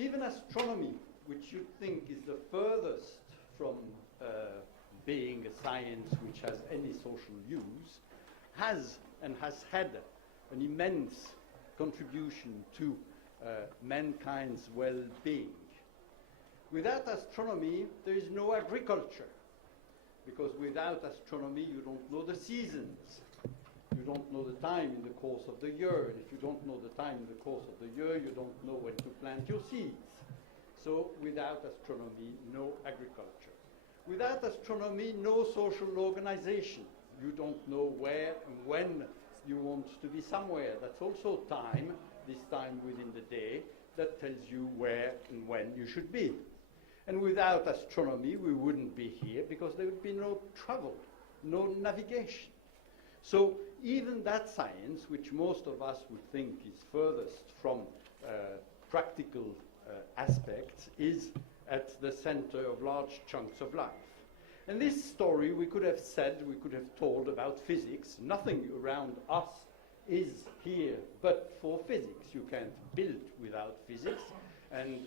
even astronomy, which you think is the furthest from being a science which has any social use, has and has had an immense contribution to mankind's well-being. Without astronomy, there is no agriculture, because without astronomy, you don't know the seasons. You don't know the time in the course of the year. And if you don't know the time in the course of the year, you don't know when to plant your seeds. So without astronomy, no agriculture. Without astronomy, no social organization. You don't know where and when you want to be somewhere. That's also time, this time within the day, that tells you where and when you should be. And without astronomy, we wouldn't be here because there would be no travel, no navigation. So even that science, which most of us would think is furthest from practical aspects, is at the center of large chunks of life. And this story we could have said, we could have told about physics. Nothing around us is here but for physics. You can't build without physics, and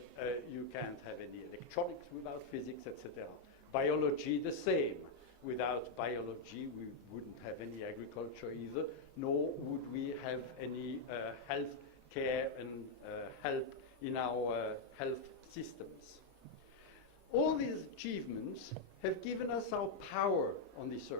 you can't have any electronics without physics, etc. Biology, the same. Without biology, we wouldn't have any agriculture either, nor would we have any health care and help in our health systems. All these achievements have given us our power on this earth.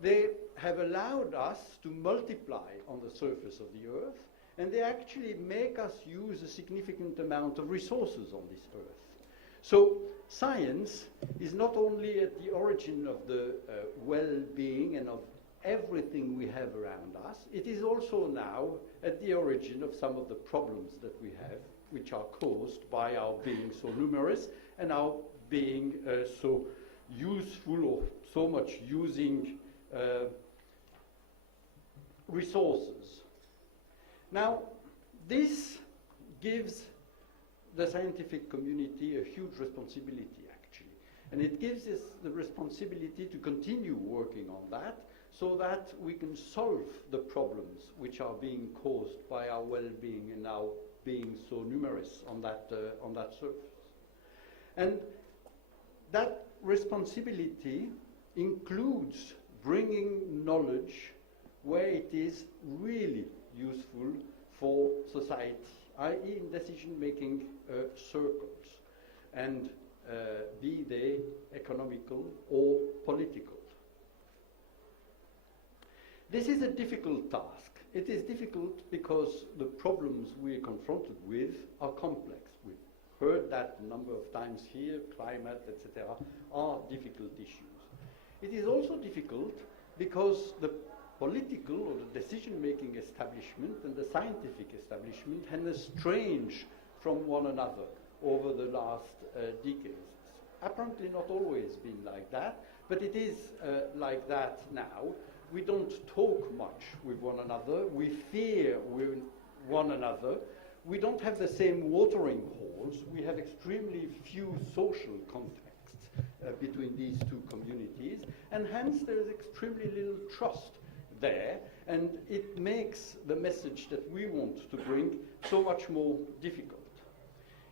They have allowed us to multiply on the surface of the earth, and they actually make us use a significant amount of resources on this earth. So science is not only at the origin of the well-being and of everything we have around us, it is also now at the origin of some of the problems that we have, which are caused by our being so numerous and our being so useful or so much using resources. Now, this gives the scientific community a huge responsibility, actually. And it gives us the responsibility to continue working on that so that we can solve the problems which are being caused by our well-being and our being so numerous on that surface. And that responsibility includes bringing knowledge where it is really useful for society, i.e. in decision-making circles, and be they economical or political. This is a difficult task. It is difficult because the problems we are confronted with are complex. We've heard that a number of times here, climate, etc., are difficult issues. It is also difficult because the political or the decision-making establishment and the scientific establishment have estranged from one another over the last decades. It's apparently not always been like that, but it is like that now. We don't talk much with one another. We fear one another. We don't have the same watering holes. We have extremely few social contacts between these two communities, and hence there is extremely little trust there, and it makes the message that we want to bring so much more difficult.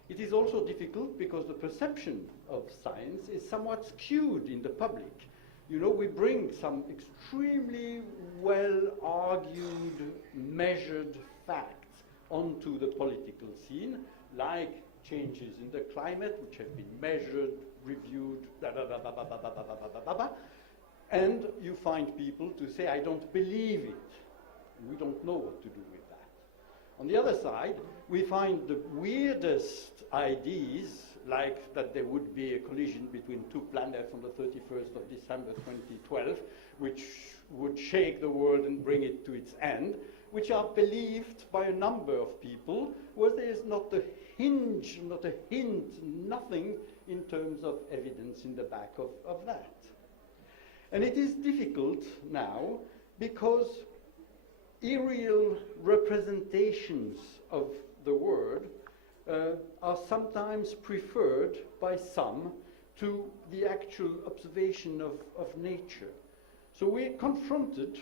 It is also difficult because the perception of science is somewhat skewed in the public. You know, we bring some extremely well-argued, measured facts onto the political scene, like changes in the climate, which have been measured, reviewed, and you find people to say, I don't believe it. We don't know what to do with that. On the other side, we find the weirdest ideas, like that there would be a collision between two planets on the 31st of December 2012, which would shake the world and bring it to its end, which are believed by a number of people, where there is not a hinge, not a hint, nothing in terms of evidence in the back of that. And it is difficult now because aerial representations of the world are sometimes preferred by some to the actual observation of nature. So we're confronted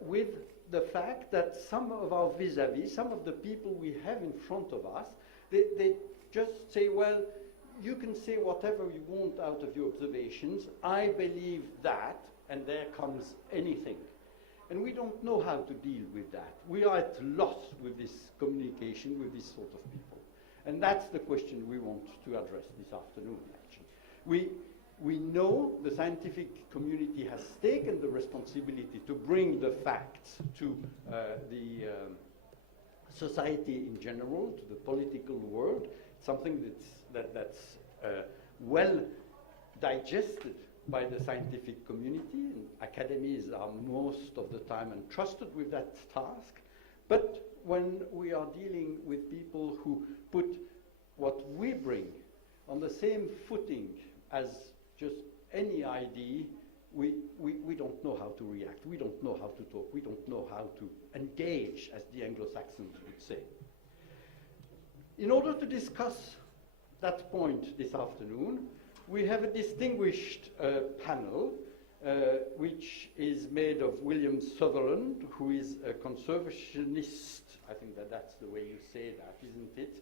with the fact that some of our vis-a-vis, some of the people we have in front of us, They just say, well, you can say whatever you want out of your observations. I believe that, and there comes anything. And we don't know how to deal with that. We are at loss with this communication with this sort of people. And that's the question we want to address this afternoon, actually. We know the scientific community has taken the responsibility to bring the facts to the society in general, to the political world, something that's well digested by the scientific community, and academies are most of the time entrusted with that task. But when we are dealing with people who put what we bring on the same footing as just any idea, we don't know how to react, we don't know how to talk, we don't know how to engage, as the Anglo-Saxons would say. In order to discuss that point this afternoon, we have a distinguished panel which is made of William Sutherland, who is a conservationist, I think that's the way you say that, isn't it,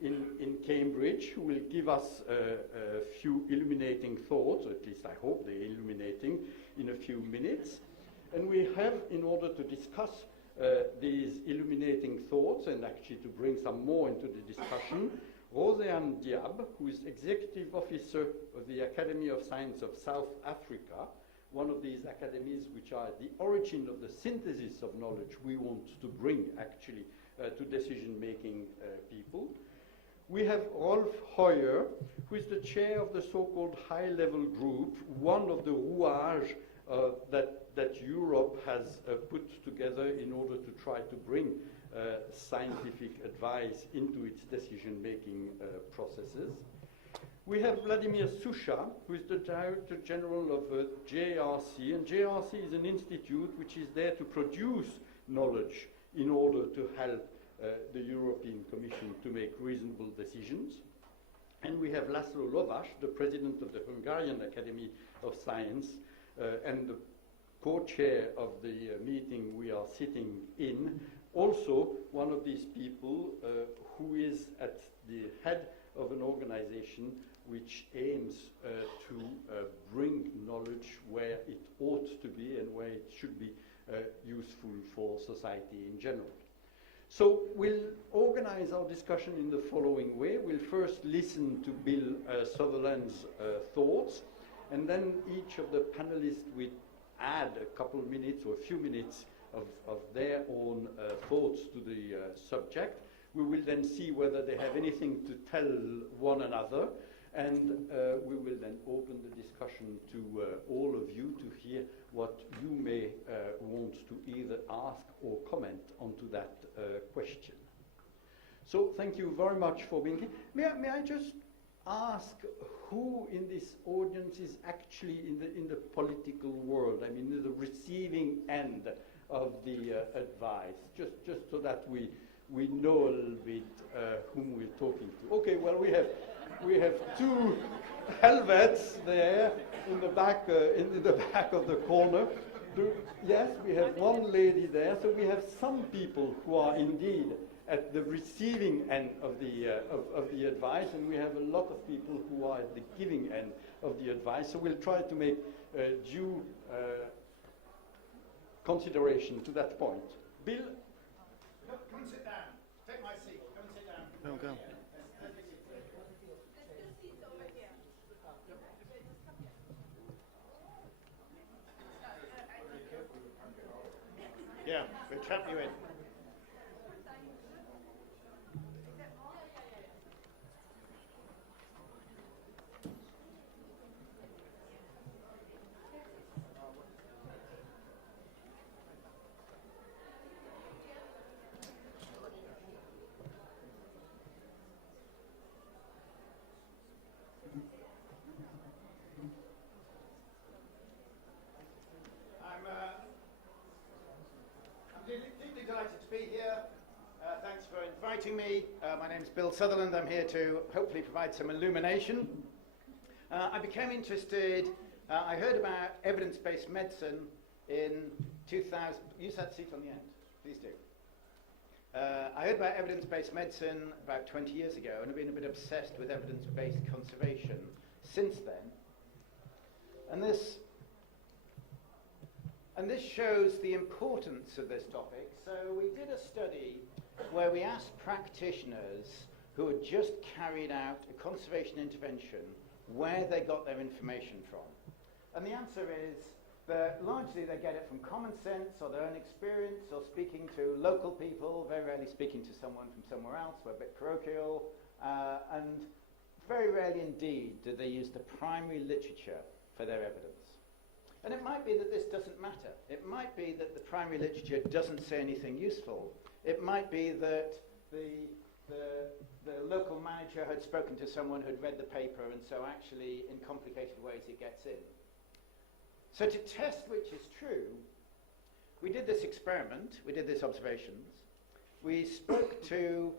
in Cambridge, who will give us a few illuminating thoughts, or at least I hope they're illuminating, in a few minutes. And we have, in order to discuss these illuminating thoughts and actually to bring some more into the discussion, Roseanne Diab, who is Executive Officer of the Academy of Science of South Africa, one of these academies which are at the origin of the synthesis of knowledge we want to bring actually to decision-making people. We have Rolf Hoyer, who is the chair of the so-called high-level group, one of the rouages that Europe has put together in order to try to bring scientific advice into its decision-making processes. We have Vladimir Susha, who is the Director General of JRC, and JRC is an institute which is there to produce knowledge in order to help the European Commission to make reasonable decisions. And we have Laszlo Lovász, the President of the Hungarian Academy of Science, and the co-chair of the meeting we are sitting in, also one of these people who is at the head of an organization which aims to bring knowledge where it ought to be and where it should be useful for society in general. So we'll organize our discussion in the following way. We'll first listen to Bill Sutherland's thoughts, and then each of the panelists will add a couple of minutes or a few minutes of their own thoughts to the subject. We will then see whether they have anything to tell one another, and we will then open the discussion to all of you to hear what you may want to either ask or comment onto that question. So thank you very much for being here. May I just ask who in this audience is actually in the political world? I mean, the receiving end of the advice, just so that we know a little bit whom we're talking to. Okay, well we have two Helvets there in the back of the corner. Yes, we have one lady there. So we have some people who are indeed at the receiving end of the advice, and we have a lot of people who are at the giving end of the advice. So we'll try to make due consideration to that point. Bill? Come and sit down. Take my seat. Come and sit down. Go. Yeah, we'll trap you in. Deeply delighted to be here. Thanks for inviting me. My name is Bill Sutherland. I'm here to hopefully provide some illumination. I became interested, I heard about evidence-based medicine in 2000. Use that seat on the end, please do. I heard about evidence-based medicine about 20 years ago and have been a bit obsessed with evidence-based conservation since then. And this shows the importance of this topic. So we did a study where we asked practitioners who had just carried out a conservation intervention where they got their information from. And the answer is that largely they get it from common sense or their own experience or speaking to local people, very rarely speaking to someone from somewhere else, we're a bit parochial, and very rarely indeed do they use the primary literature for their evidence. And it might be that this doesn't matter. It might be that the primary literature doesn't say anything useful. It might be that the local manager had spoken to someone who'd read the paper, and so actually in complicated ways it gets in. So to test which is true, we did this experiment, we did these observations. We spoke to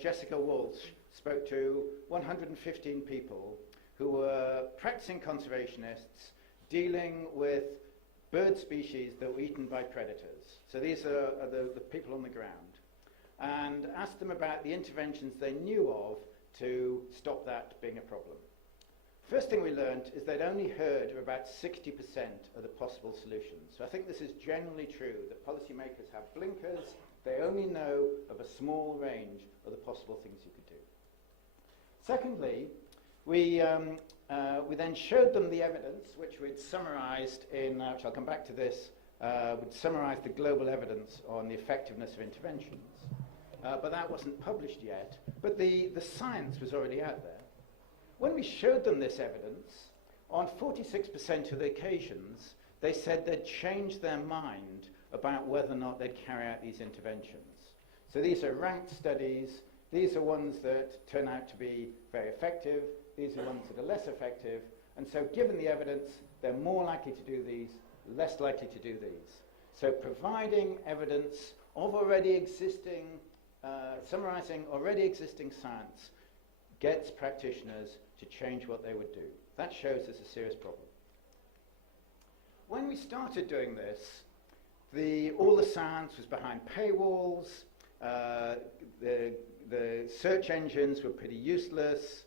Jessica Walsh spoke to 115 people who were practicing conservationists dealing with bird species that were eaten by predators. So these are the people on the ground. And asked them about the interventions they knew of to stop that being a problem. First thing we learned is they'd only heard of about 60% of the possible solutions. So I think this is generally true, that policymakers have blinkers. They only know of a small range of the possible things you could do. Secondly, we then showed them the evidence, which we'd summarized in, which I'll come back to this, we'd summarized the global evidence on the effectiveness of interventions. But that wasn't published yet. But the science was already out there. When we showed them this evidence, on 46% of the occasions, they said they'd changed their mind about whether or not they'd carry out these interventions. So these are ranked studies. These are ones that turn out to be very effective. These are ones that are less effective. And so given the evidence, they're more likely to do these, less likely to do these. So providing evidence of already existing, summarizing already existing science gets practitioners to change what they would do. That shows there's a serious problem. When we started doing this, all the science was behind paywalls, the search engines were pretty useless,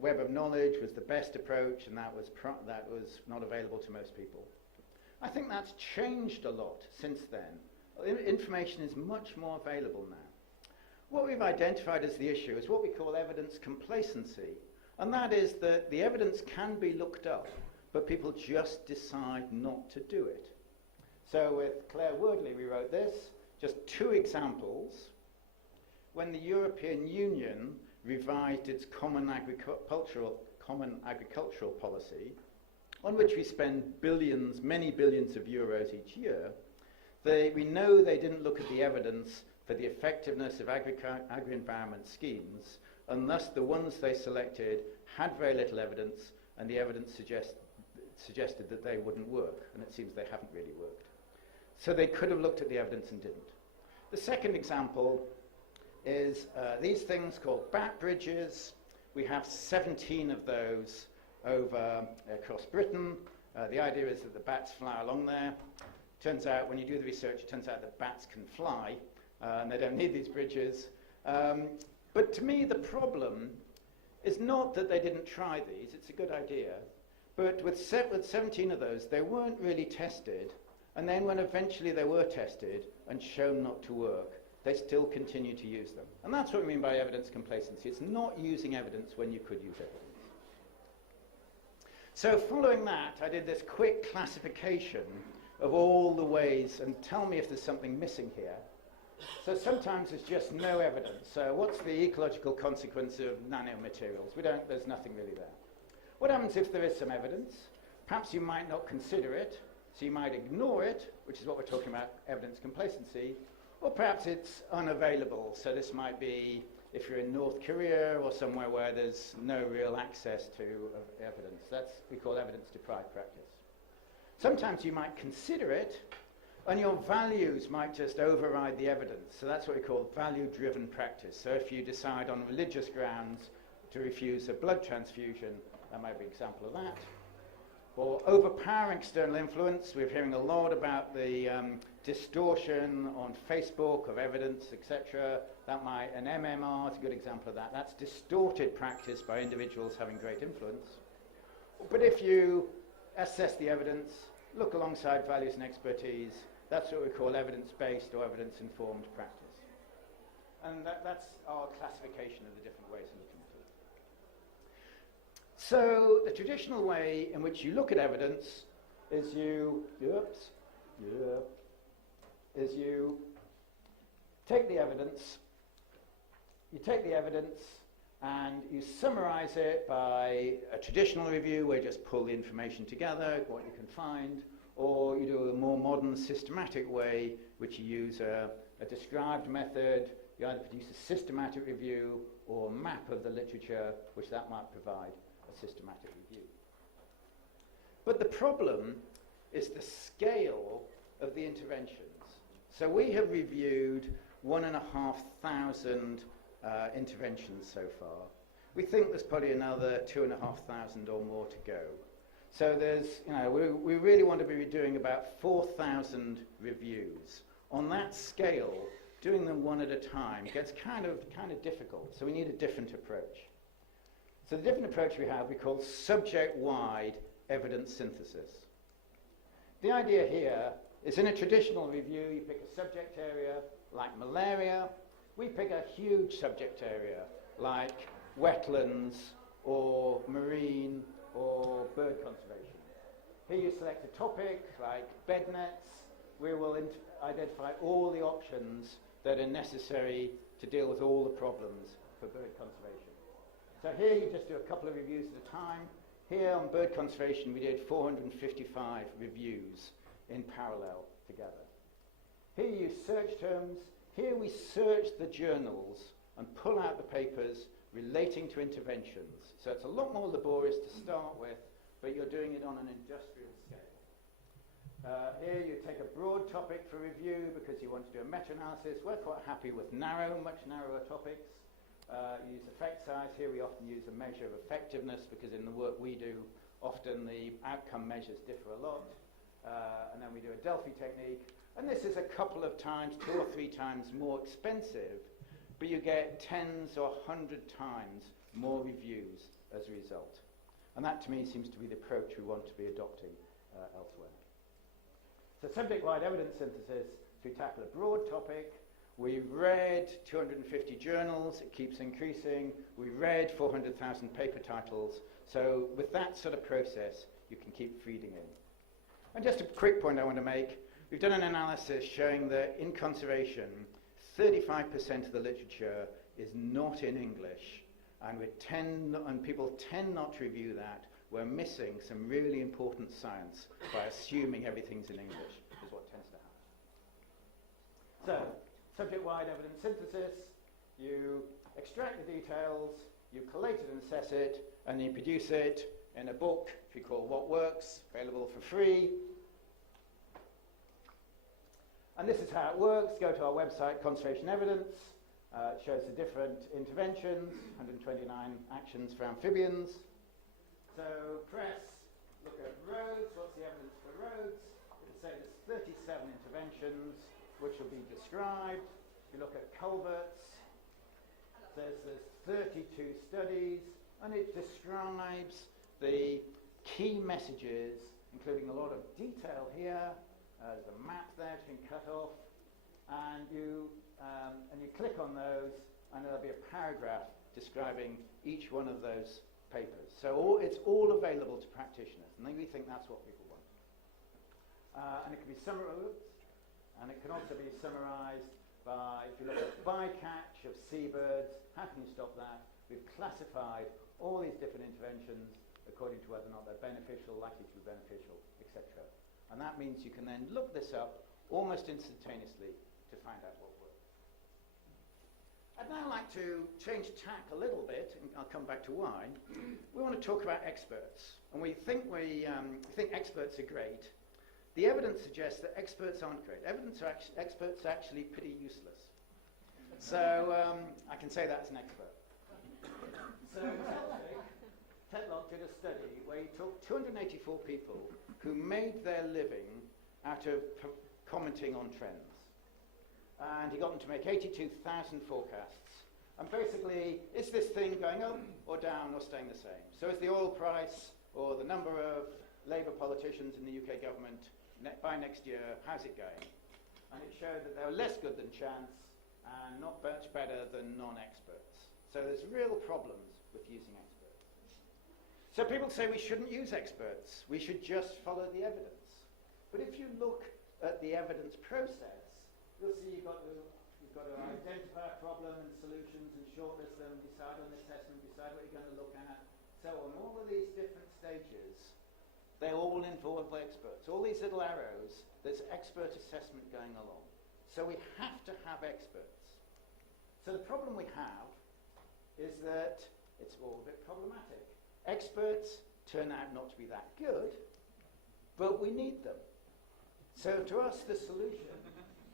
Web of Knowledge was the best approach, and that was not available to most people. I think that's changed a lot since then. Information is much more available now. What we've identified as the issue is what we call evidence complacency, and that is that the evidence can be looked up, but people just decide not to do it. So with Claire Wordley, we wrote this, just two examples. When the European Union revised its common agricultural policy, on which we spend billions, many billions of euros each year, we know they didn't look at the evidence for the effectiveness of agri-environment schemes, and thus the ones they selected had very little evidence, and the evidence suggested that they wouldn't work, and it seems they haven't really worked. So they could have looked at the evidence and didn't. The second example is these things called bat bridges. We have 17 of those across Britain. The idea is that the bats fly along there. Turns out, when you do the research, it turns out that bats can fly, and they don't need these bridges. But to me, the problem is not that they didn't try these. It's a good idea. But with 17 of those, they weren't really tested. And then when eventually they were tested and shown not to work, they still continue to use them. And that's what we mean by evidence complacency. It's not using evidence when you could use evidence. So following that, I did this quick classification of all the ways, and tell me if there's something missing here. So sometimes there's just no evidence. So what's the ecological consequence of nanomaterials? There's nothing really there. What happens if there is some evidence? Perhaps you might not consider it, so you might ignore it, which is what we're talking about, evidence complacency, or perhaps it's unavailable. So this might be if you're in North Korea or somewhere where there's no real access to evidence. That's what we call evidence-deprived practice. Sometimes you might consider it, and your values might just override the evidence. So that's what we call value-driven practice. So if you decide on religious grounds to refuse a blood transfusion, that might be an example of that. or overpowering external influence. We're hearing a lot about the distortion on Facebook of evidence, etc. An MMR is a good example of that. That's distorted practice by individuals having great influence. But if you assess the evidence, look alongside values and expertise, that's what we call evidence-based or evidence-informed practice. And that's our classification of the different ways of looking at it. So the traditional way in which you look at evidence is you take the evidence, and you summarize it by a traditional review where you just pull the information together, what you can find, or you do a more modern systematic way, which you use a described method. You either produce a systematic review or a map of the literature, which that might provide a systematic review. But the problem is the scale of the interventions. So we have reviewed 1,500 interventions so far. We think there's probably another 2,500 or more to go. So there's, we really want to be doing about 4,000 reviews. On that scale, doing them one at a time gets kind of difficult. So we need a different approach. So the different approach we call subject-wide evidence synthesis. The idea here is in a traditional review, you pick a subject area like malaria. We pick a huge subject area like wetlands or marine or bird conservation. Here you select a topic like bed nets. We will identify all the options that are necessary to deal with all the problems for bird conservation. So here you just do a couple of reviews at a time. Here on bird conservation we did 455 reviews in parallel together. Here you use search terms. Here we search the journals and pull out the papers relating to interventions. So it's a lot more laborious to start with, but you're doing it on an industrial scale. Here you take a broad topic for review because you want to do a meta-analysis. We're quite happy with much narrower topics. You use effect size. Here we often use a measure of effectiveness because in the work we do, often the outcome measures differ a lot. And then we do a Delphi technique. And this is a couple of times, 2 or 3 times more expensive, but you get tens or 100 times more reviews as a result. And that to me seems to be the approach we want to be adopting elsewhere. So subject-wide evidence synthesis, we tackle a broad topic. We've read 250 journals, it keeps increasing. We read 400,000 paper titles. So with that sort of process, you can keep feeding in. And just a quick point I want to make. We've done an analysis showing that in conservation, 35% of the literature is not in English, and people tend not to review that. We're missing some really important science by assuming everything's in English, is what tends to happen. So, subject-wide evidence synthesis, you extract the details, you collate it and assess it, and you produce it in a book, which we call What Works, available for free. And this is how it works. Go to our website, Conservation Evidence. It shows the different interventions, 129 actions for amphibians. So press, look at roads. What's the evidence for roads? It'll say there's 37 interventions, which will be described. If you look at culverts, there's 32 studies, and it describes the key messages, including a lot of detail here. There's a map there which you can cut off, and you click on those, and there'll be a paragraph describing each one of those papers. So it's all available to practitioners, and we think that's what people want. And it can be summarized, and it can also be summarized by, if you look at bycatch of seabirds, how can you stop that? We've classified all these different interventions according to whether or not they're beneficial, likely to be beneficial, etc. And that means you can then look this up almost instantaneously to find out what works. I'd now like to change tack a little bit, and I'll come back to why. We want to talk about experts, and we think experts are great. The evidence suggests that experts aren't great. Experts are actually pretty useless. So I can say that as an expert. So Tetlock did a study where he took 284 people who made their living out of commenting on trends. And he got them to make 82,000 forecasts. And basically, is this thing going up or down or staying the same? So is the oil price or the number of Labour politicians in the UK government by next year, how's it going? And it showed that they were less good than chance and not much better than non-experts. So there's real problems with using experts. So people say we shouldn't use experts. We should just follow the evidence. But if you look at the evidence process, you'll see you've got to identify a problem and solutions and shortlist them, decide on assessment, decide what you're going to look at. So on all of these different stages, they all involve experts. All these little arrows, there's expert assessment going along. So we have to have experts. So the problem we have is that it's all a bit problematic. Experts turn out not to be that good, but we need them. So to us, the solution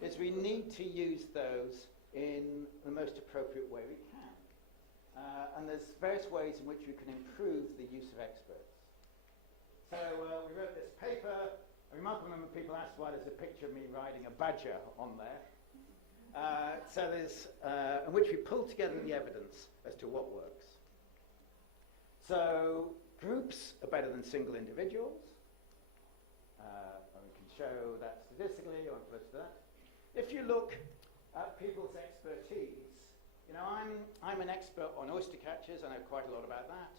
is we need to use those in the most appropriate way we can. And there's various ways in which we can improve the use of experts. So we wrote this paper. A remarkable number of people asked why there's a picture of me riding a badger on there. In which we pulled together the evidence as to what works. So groups are better than single individuals. And we can show that statistically or close to that. If you look at people's expertise, I'm an expert on oyster catchers. I know quite a lot about that.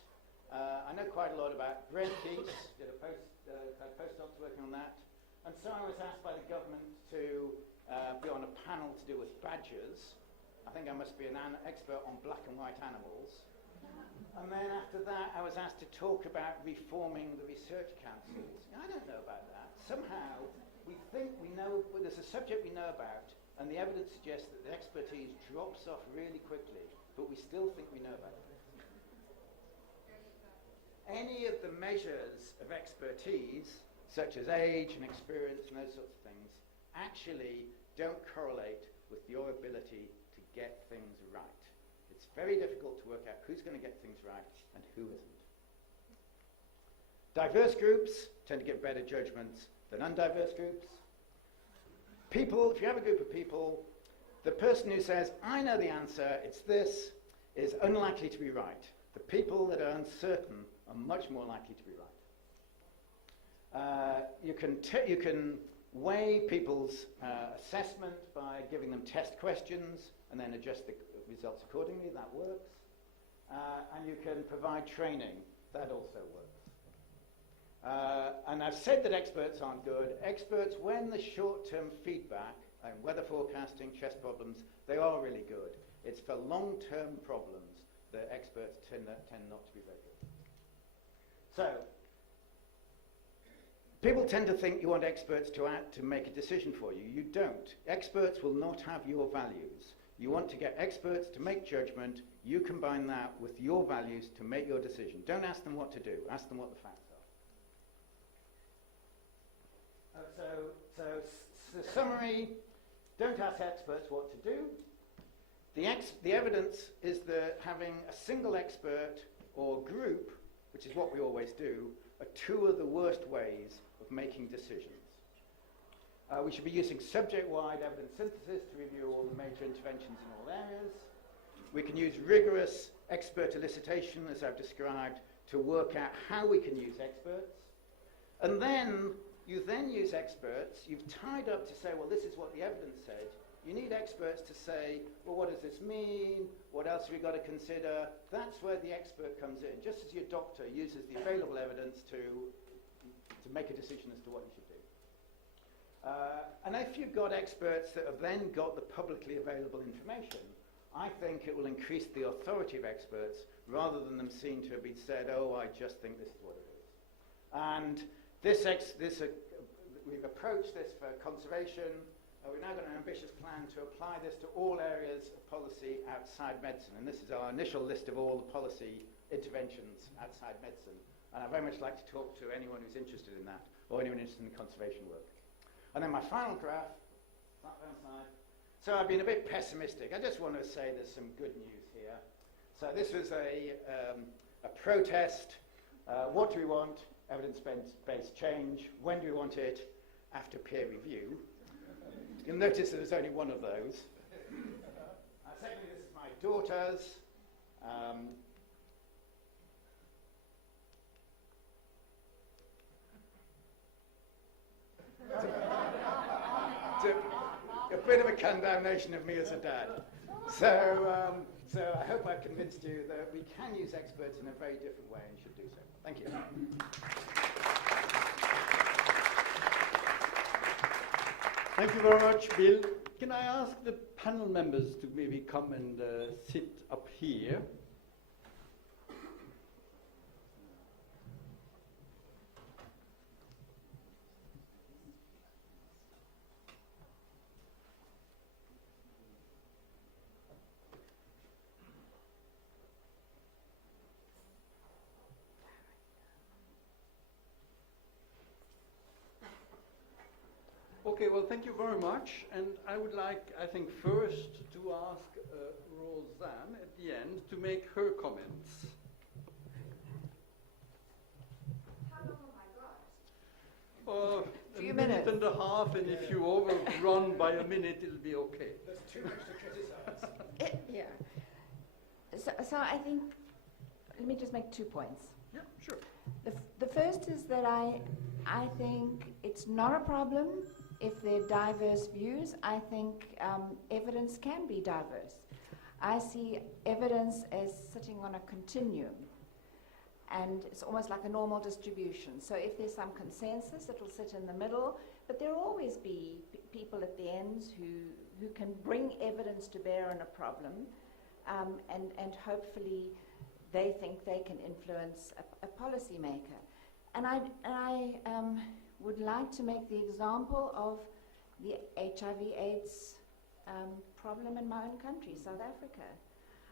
I know quite a lot about bread geese. Did a postdocs working on that. And so I was asked by the government to be on a panel to do with badgers. I think I must be an expert on black and white animals. And then after that, I was asked to talk about reforming the research councils. I don't know about that. Somehow, we think we know, well, there's a subject we know about, and the evidence suggests that the expertise drops off really quickly, but we still think we know about it. Any of the measures of expertise, such as age and experience and those sorts of things, actually don't correlate with your ability to get things right. It's very difficult to work out who's going to get things right and who isn't. Diverse groups tend to get better judgments than undiverse groups. People, if you have a group of people, the person who says, I know the answer, it's this, is unlikely to be right. The people that are uncertain are much more likely to be right. You can weigh people's assessment by giving them test questions and then adjust the results accordingly. That works. And you can provide training. That also works. And I've said that experts aren't good. Experts, when the short-term feedback and weather forecasting, chess problems, they are really good. It's for long-term problems that experts tend not to be very good. So, people tend to think you want experts to make a decision for you. You don't. Experts will not have your values. You want to get experts to make judgment. You combine that with your values to make your decision. Don't ask them what to do. Ask them what the facts are. So the summary, don't ask experts what to do. The evidence is that having a single expert or group, which is what we always do, are two of the worst ways of making decisions. We should be using subject-wide evidence synthesis to review all the major interventions in all areas. We can use rigorous expert elicitation, as I've described, to work out how we can use experts. And then you use experts. You've tied up to say, well, this is what the evidence said. You need experts to say, well, what does this mean? What else have we got to consider? That's where the expert comes in, just as your doctor uses the available evidence to make a decision as to what you should do. And if you've got experts that have then got the publicly available information, I think it will increase the authority of experts rather than them seem to have been said, oh, I just think this is what it is. And we've approached this for conservation. We've now got an ambitious plan to apply this to all areas of policy outside medicine. And this is our initial list of all the policy interventions outside medicine. And I'd very much like to talk to anyone who's interested in that, or anyone interested in conservation work. And then my final graph, so I've been a bit pessimistic. I just want to say there's some good news here. So this was a protest What do we want? Evidence-based change. When do we want it? After peer review. You'll notice that there's only one of those. Secondly, this is my daughter's. A bit of a condemnation of me as a dad. So I hope I've convinced you that we can use experts in a very different way and should do so. Thank you. Thank you very much, Bill. Can I ask the panel members to maybe come and sit up here? Okay, well, thank you very much. And I would like, I think, first to ask Roseanne at the end to make her comments. How long have I got? A minute and a half, and if you overrun by a minute, it'll be okay. There's too much to criticize. Yeah. So I think, let me just make 2 points. Yeah, sure. The first is that I think it's not a problem if there are diverse views. I think evidence can be diverse. I see evidence as sitting on a continuum, and it's almost like a normal distribution. So if there's some consensus, it'll sit in the middle, but there will always be people at the ends who can bring evidence to bear on a problem, and hopefully they think they can influence a policymaker. And I would like to make the example of the HIV/AIDS problem in my own country, South Africa.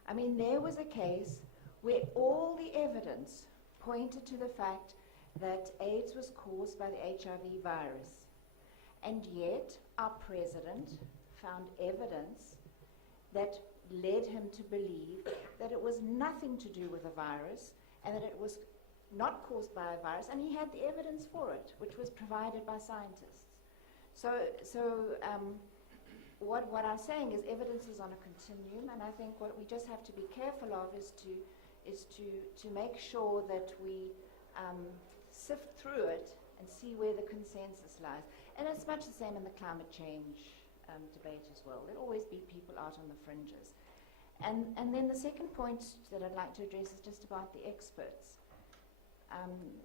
I mean, there was a case where all the evidence pointed to the fact that AIDS was caused by the HIV virus. And yet, our president found evidence that led him to believe that it was nothing to do with a virus and that it was not caused by a virus, and he had the evidence for it, which was provided by scientists. What I'm saying is evidence is on a continuum, and I think what we just have to be careful of is to make sure that we sift through it and see where the consensus lies. And it's much the same in the climate change debate as well. There'll always be people out on the fringes. And then the second point that I'd like to address is just about the experts.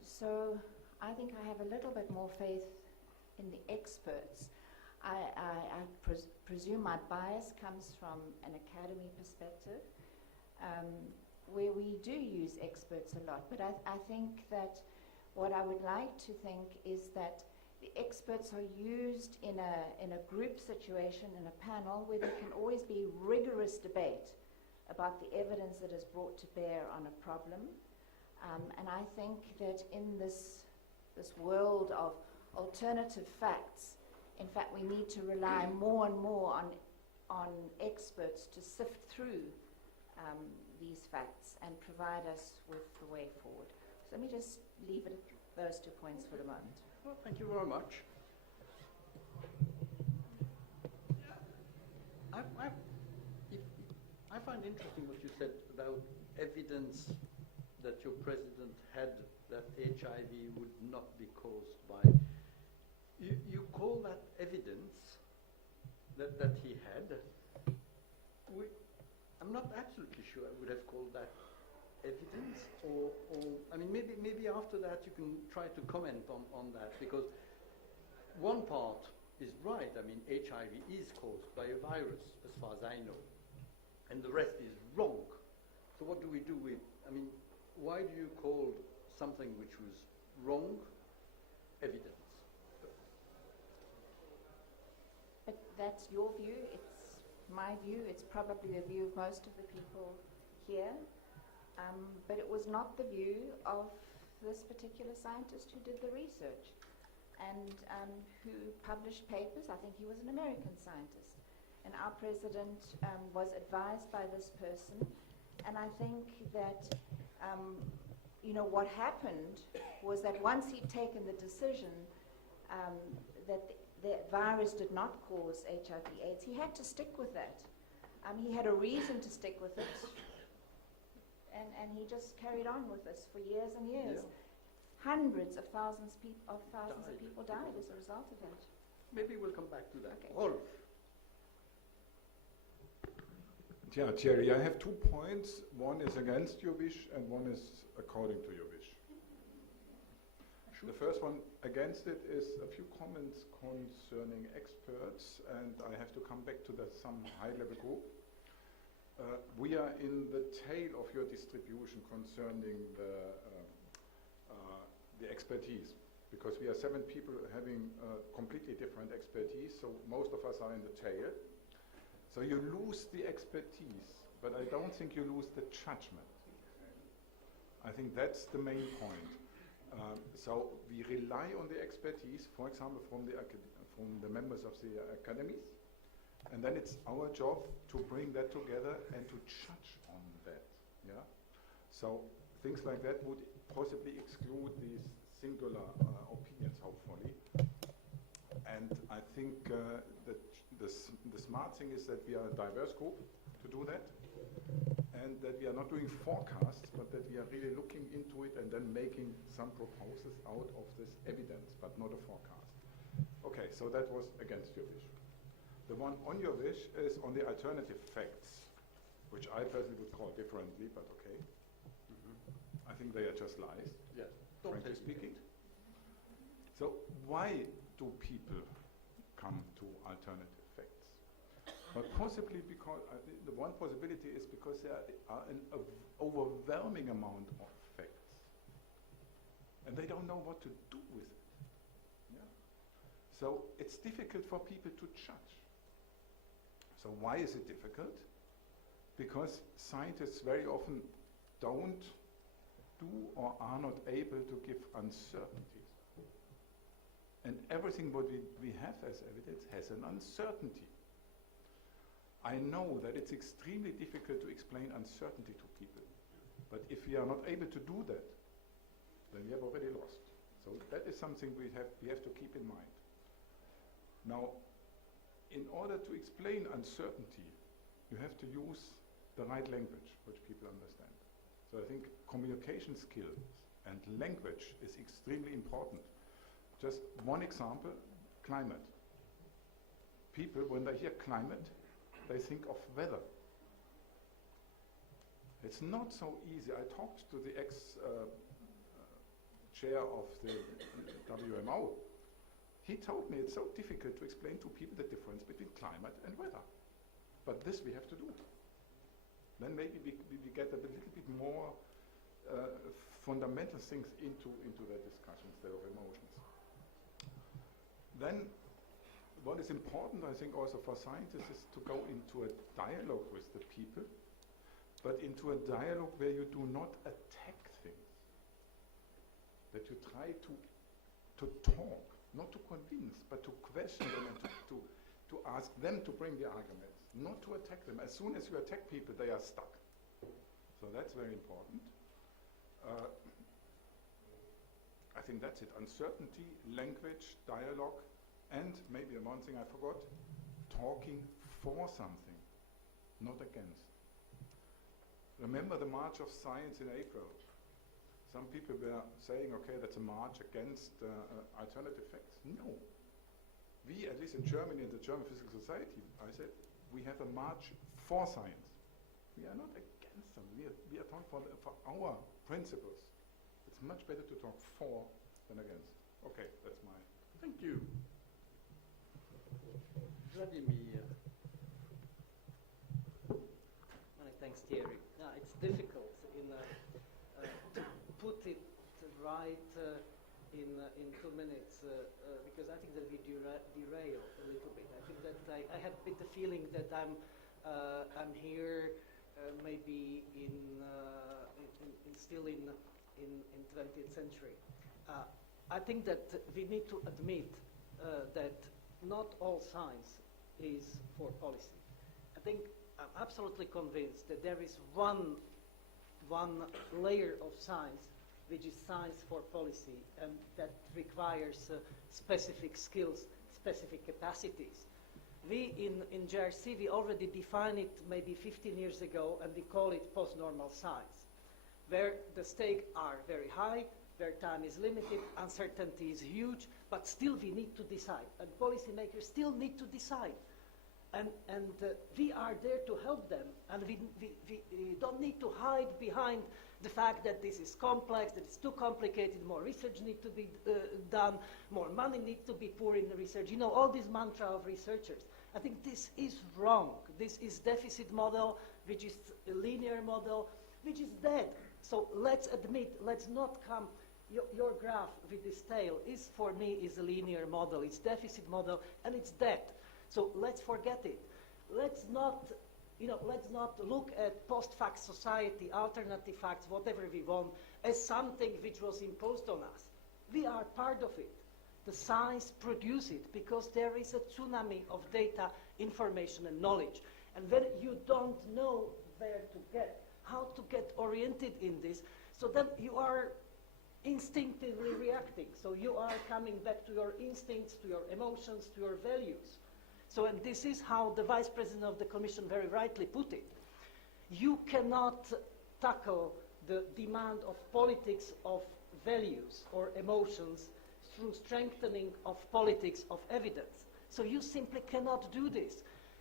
So I think I have a little bit more faith in the experts. I presume my bias comes from an academy perspective, where we do use experts a lot. But I think that what I would like to think is that the experts are used in a group situation, in a panel, where there can always be rigorous debate about the evidence that is brought to bear on a problem. And I think that in this world of alternative facts, in fact, we need to rely more and more on experts to sift through these facts and provide us with the way forward. So let me just leave it at those 2 points for the moment. Well, thank you very much. I find interesting what you said about evidence that your president had that HIV would not be caused by. You call that evidence that he had. I'm not absolutely sure I would have called that evidence, or I mean, maybe after that you can try to comment on that, because one part is right. I mean, HIV is caused by a virus, as far as I know, and the rest is wrong. So what do we do with, I mean, why do you call something which was wrong evidence? But that's your view, it's my view, it's probably the view of most of the people here. But it was not the view of this particular scientist who did the research and who published papers. I think he was an American scientist. And our president was advised by this person. And I think that what happened was that once he'd taken the decision that the virus did not cause HIV/AIDS, he had to stick with that. He had a reason to stick with it, and he just carried on with this for years and years. Yeah. Hundreds of thousands of people died as a result of that. Maybe we'll come back to that. Okay. Rolf. Yeah, Thierry, I have 2 points. One is against your wish and one is according to your wish. The first one against it is a few comments concerning experts, and I have to come back to some high-level group. We are in the tail of your distribution concerning the expertise, because we are 7 people having completely different expertise, so most of us are in the tail. So you lose the expertise, but I don't think you lose the judgment. I think that's the main point. So we rely on the expertise, for example, from the members of the academies, and then it's our job to bring that together and to judge on that. Yeah. So things like that would possibly exclude these singular opinions, hopefully. And I think that the smart thing is that we are a diverse group to do that, and that we are not doing forecasts, but that we are really looking into it and then making some proposals out of this evidence, but not a forecast. Okay, so that was against your wish. The one on your wish is on the alternative facts, which I personally would call differently, but okay. I think they are just lies, Yes. frankly speaking. So why do people come to alternative facts? But possibly because, the one possibility is because there are an overwhelming amount of facts. And they don't know what to do with it. Yeah? So it's difficult for people to judge. So why is it difficult? Because scientists very often don't do or are not able to give uncertainties. And everything what we have as evidence has an uncertainty. I know that it's extremely difficult to explain uncertainty to people. But if we are not able to do that, then we have already lost. So that is something we have to keep in mind. Now, in order to explain uncertainty, you have to use the right language, which people understand. So I think communication skills and language is extremely important. Just one example, climate. People, when they hear climate, they think of weather. It's not so easy. I talked to the ex-chair of the WMO. He told me it's so difficult to explain to people the difference between climate and weather. But this we have to do. Then maybe we get a little bit more fundamental things into that discussion instead of emotions. Then what is important, I think, also for scientists is to go into a dialogue with the people, but into a dialogue where you do not attack things. That you try to talk, not to convince, but to question them and to ask them to bring the arguments, not to attack them. As soon as you attack people, they are stuck. So that's very important. I think that's it. Uncertainty, language, dialogue, and maybe one thing I forgot, talking for something, not against. Remember the March of Science in April. Some people were saying, okay, that's a march against alternative facts. No. We, at least in Germany, in the German Physical Society, I said, we have a march for science. We are not against them. We are talking for our principles. It's much better to talk for than against. Okay, that's my... Thank you. Vladimir. Thanks, Thierry. No, it's difficult to put it right in 2 minutes because I think that we derail a little bit. I think that I have a bit the feeling that I'm here maybe still in 20th century. I think that we need to admit that not all science is for policy. I think I'm absolutely convinced that there is one layer of science which is science for policy, and that requires specific skills, specific capacities. We in JRC, we already defined it maybe 15 years ago, and we call it post-normal science, where the stakes are very high, where time is limited, uncertainty is huge, but still we need to decide, and policymakers still need to decide. And we are there to help them, and we don't need to hide behind the fact that this is complex, that it's too complicated, more research needs to be done, more money needs to be poured in the research. You know, all this mantra of researchers. I think this is wrong. This is deficit model, which is a linear model, which is dead. So let's admit, let's not come, your graph with this tail is, for me, is a linear model. It's deficit model, and it's dead. So let's forget it. Let's not look at post-fact society, alternative facts, whatever we want, as something which was imposed on us. We are part of it. The science produces it because there is a tsunami of data, information, and knowledge. And when you don't know where to get, how to get oriented in this, so then you are instinctively reacting. So you are coming back to your instincts, to your emotions, to your values. So, and this is how the Vice President of the Commission very rightly put it. You cannot tackle the demand of politics of values or emotions through strengthening of politics of evidence. So you simply cannot do this.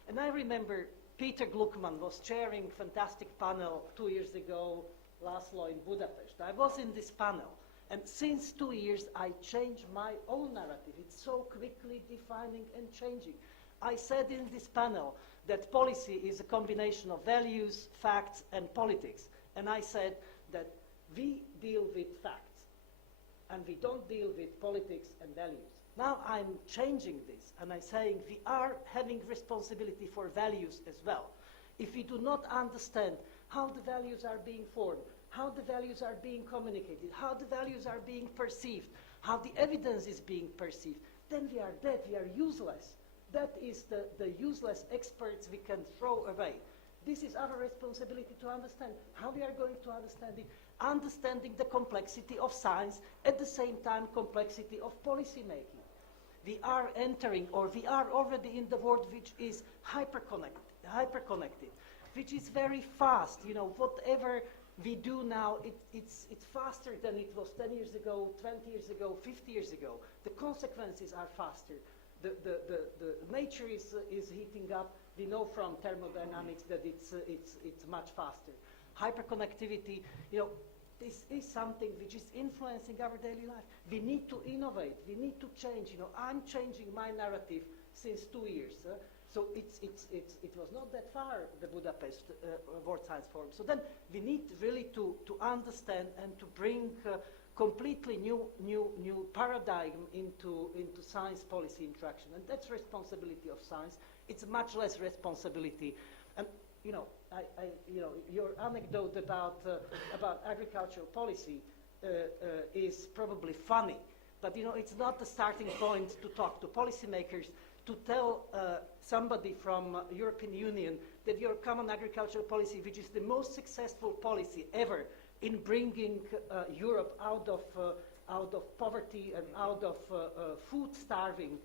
And I remember Peter Gluckman was chairing a fantastic panel 2 years ago, Laszlo in Budapest. I was in this panel. And since 2 years, I changed my own narrative. It's so quickly defining and changing. I said in this panel that policy is a combination of values, facts, and politics. And I said that we deal with facts, and we don't deal with politics and values. Now I'm changing this, and I'm saying we are having responsibility for values as well. If we do not understand how the values are being formed, how the values are being communicated, how the values are being perceived, how the evidence is being perceived, then we are dead, we are useless. That is the useless experts we can throw away. This is our responsibility to understand. How we are going to understand it? Understanding the complexity of science, at the same time complexity of policy making. We are entering, or we are already in the world which is hyper-connected, which is very fast. You know, whatever we do now, it's faster than it was 10 years ago, 20 years ago, 50 years ago. The consequences are faster. The nature is heating up. We know from thermodynamics that it's much faster. Hyperconnectivity, you know, this is something which is influencing our daily life. We need to innovate. We need to change. You know, I'm changing my narrative since 2 years. So it was not that far, the Budapest World Science Forum. So then we need really to understand and to bring completely new paradigm into science policy interaction, and that's responsibility of science. It's much less responsibility, and you know, your anecdote about agricultural policy is probably funny, but you know, it's not the starting point to talk to policymakers, to tell somebody from European Union that your common agricultural policy, which is the most successful policy ever in bringing Europe out of poverty and out of food starving,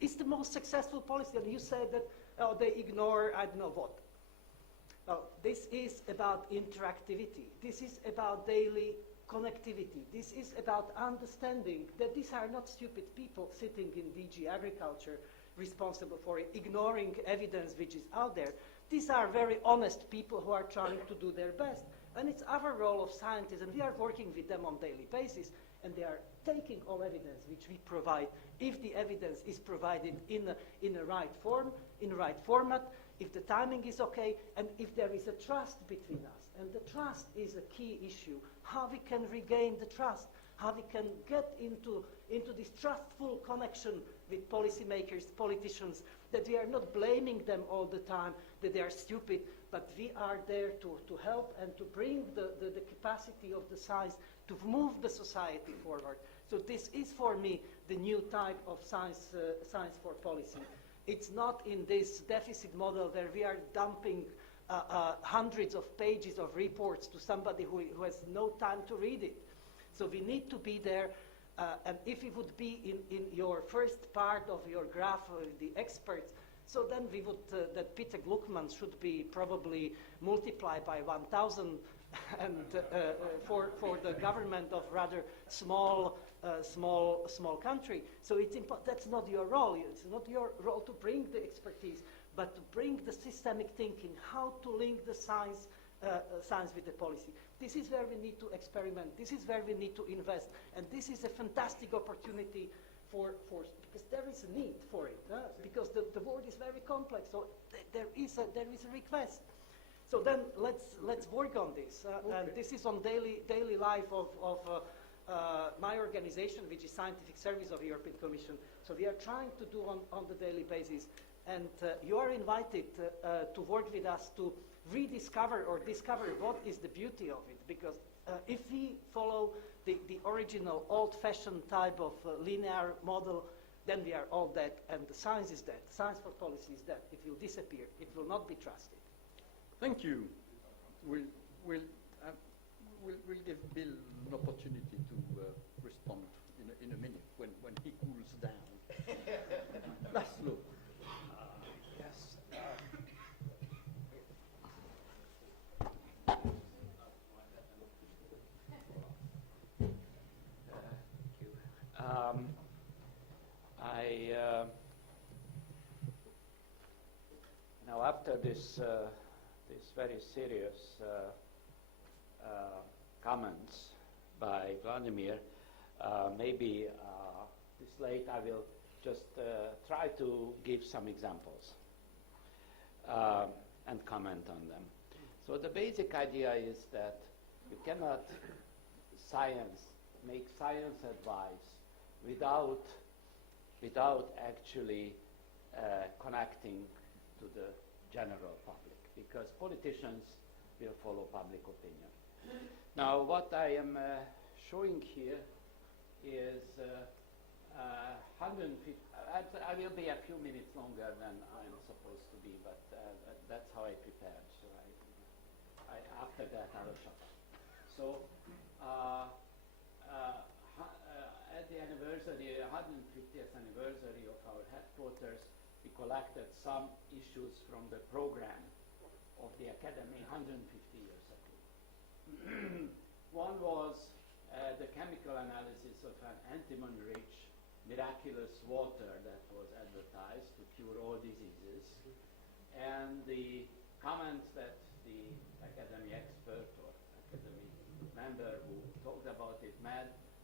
is the most successful policy. And you said that they ignore I don't know what. This is about interactivity. This is about daily connectivity. This is about understanding that these are not stupid people sitting in DG Agriculture responsible for it, ignoring evidence which is out there. These are very honest people who are trying to do their best. And it's our role of scientists, and we are working with them on a daily basis, and they are taking all evidence which we provide, if the evidence is provided in a right form, in the right format, if the timing is okay, and if there is a trust between us. And the trust is a key issue. How we can regain the trust, how we can get into this trustful connection with policymakers, politicians, that we are not blaming them all the time, that they are stupid, but we are there to help and to bring the capacity of the science to move the society forward. So this is, for me, the new type of science for policy. It's not in this deficit model where we are dumping hundreds of pages of reports to somebody who has no time to read it. So we need to be there. And if it would be in your first part of your graph, the experts, so then we would, that Peter Gluckman should be probably multiplied by 1,000 and for the government of rather small country. So that's not your role. It's not your role to bring the expertise, but to bring the systemic thinking, how to link the science with the policy. This is where we need to experiment. This is where we need to invest. And this is a fantastic opportunity because there is a need for it, because the world is very complex. So there is a request. So then let's work on this. And this is on daily life of my organization, which is Scientific Service of the European Commission. So we are trying to do on the daily basis. And you are invited to work with us to rediscover or discover what is the beauty of it. Because if we follow the original old-fashioned type of linear model, then we are all dead, and the science is dead. Science for policy is dead. It will disappear. It will not be trusted. Thank you. We'll give Bill an opportunity to respond in a minute when he cools down. Laszlo. Yes. Now, after this very serious comments by Vladimir, maybe this late I will just try to give some examples and comment on them. So the basic idea is that you cannot make science advice without actually connecting to the general public, because politicians will follow public opinion. Now, what I am showing here is 150. I will be a few minutes longer than I'm supposed to be, but that's how I prepared. So after that I will shut up. So at the anniversary, 150th anniversary of our headquarters, we collected some issues from the program of the Academy 150 years ago. One was the chemical analysis of an antimony-rich miraculous water that was advertised to cure all diseases, and the comments that the Academy expert or Academy member who talked about it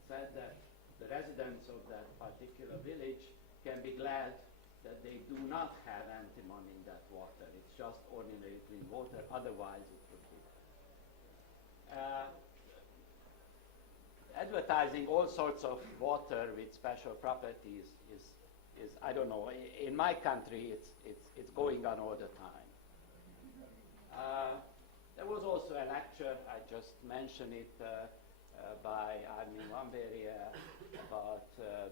said that the residents of that particular village can be glad that they do not have antimony in that water. It's just ordinary clean water, otherwise it would be. Advertising all sorts of water with special properties is I don't know, in my country it's going on all the time. There was also a lecture, I just mentioned it, by Armin Lamberia about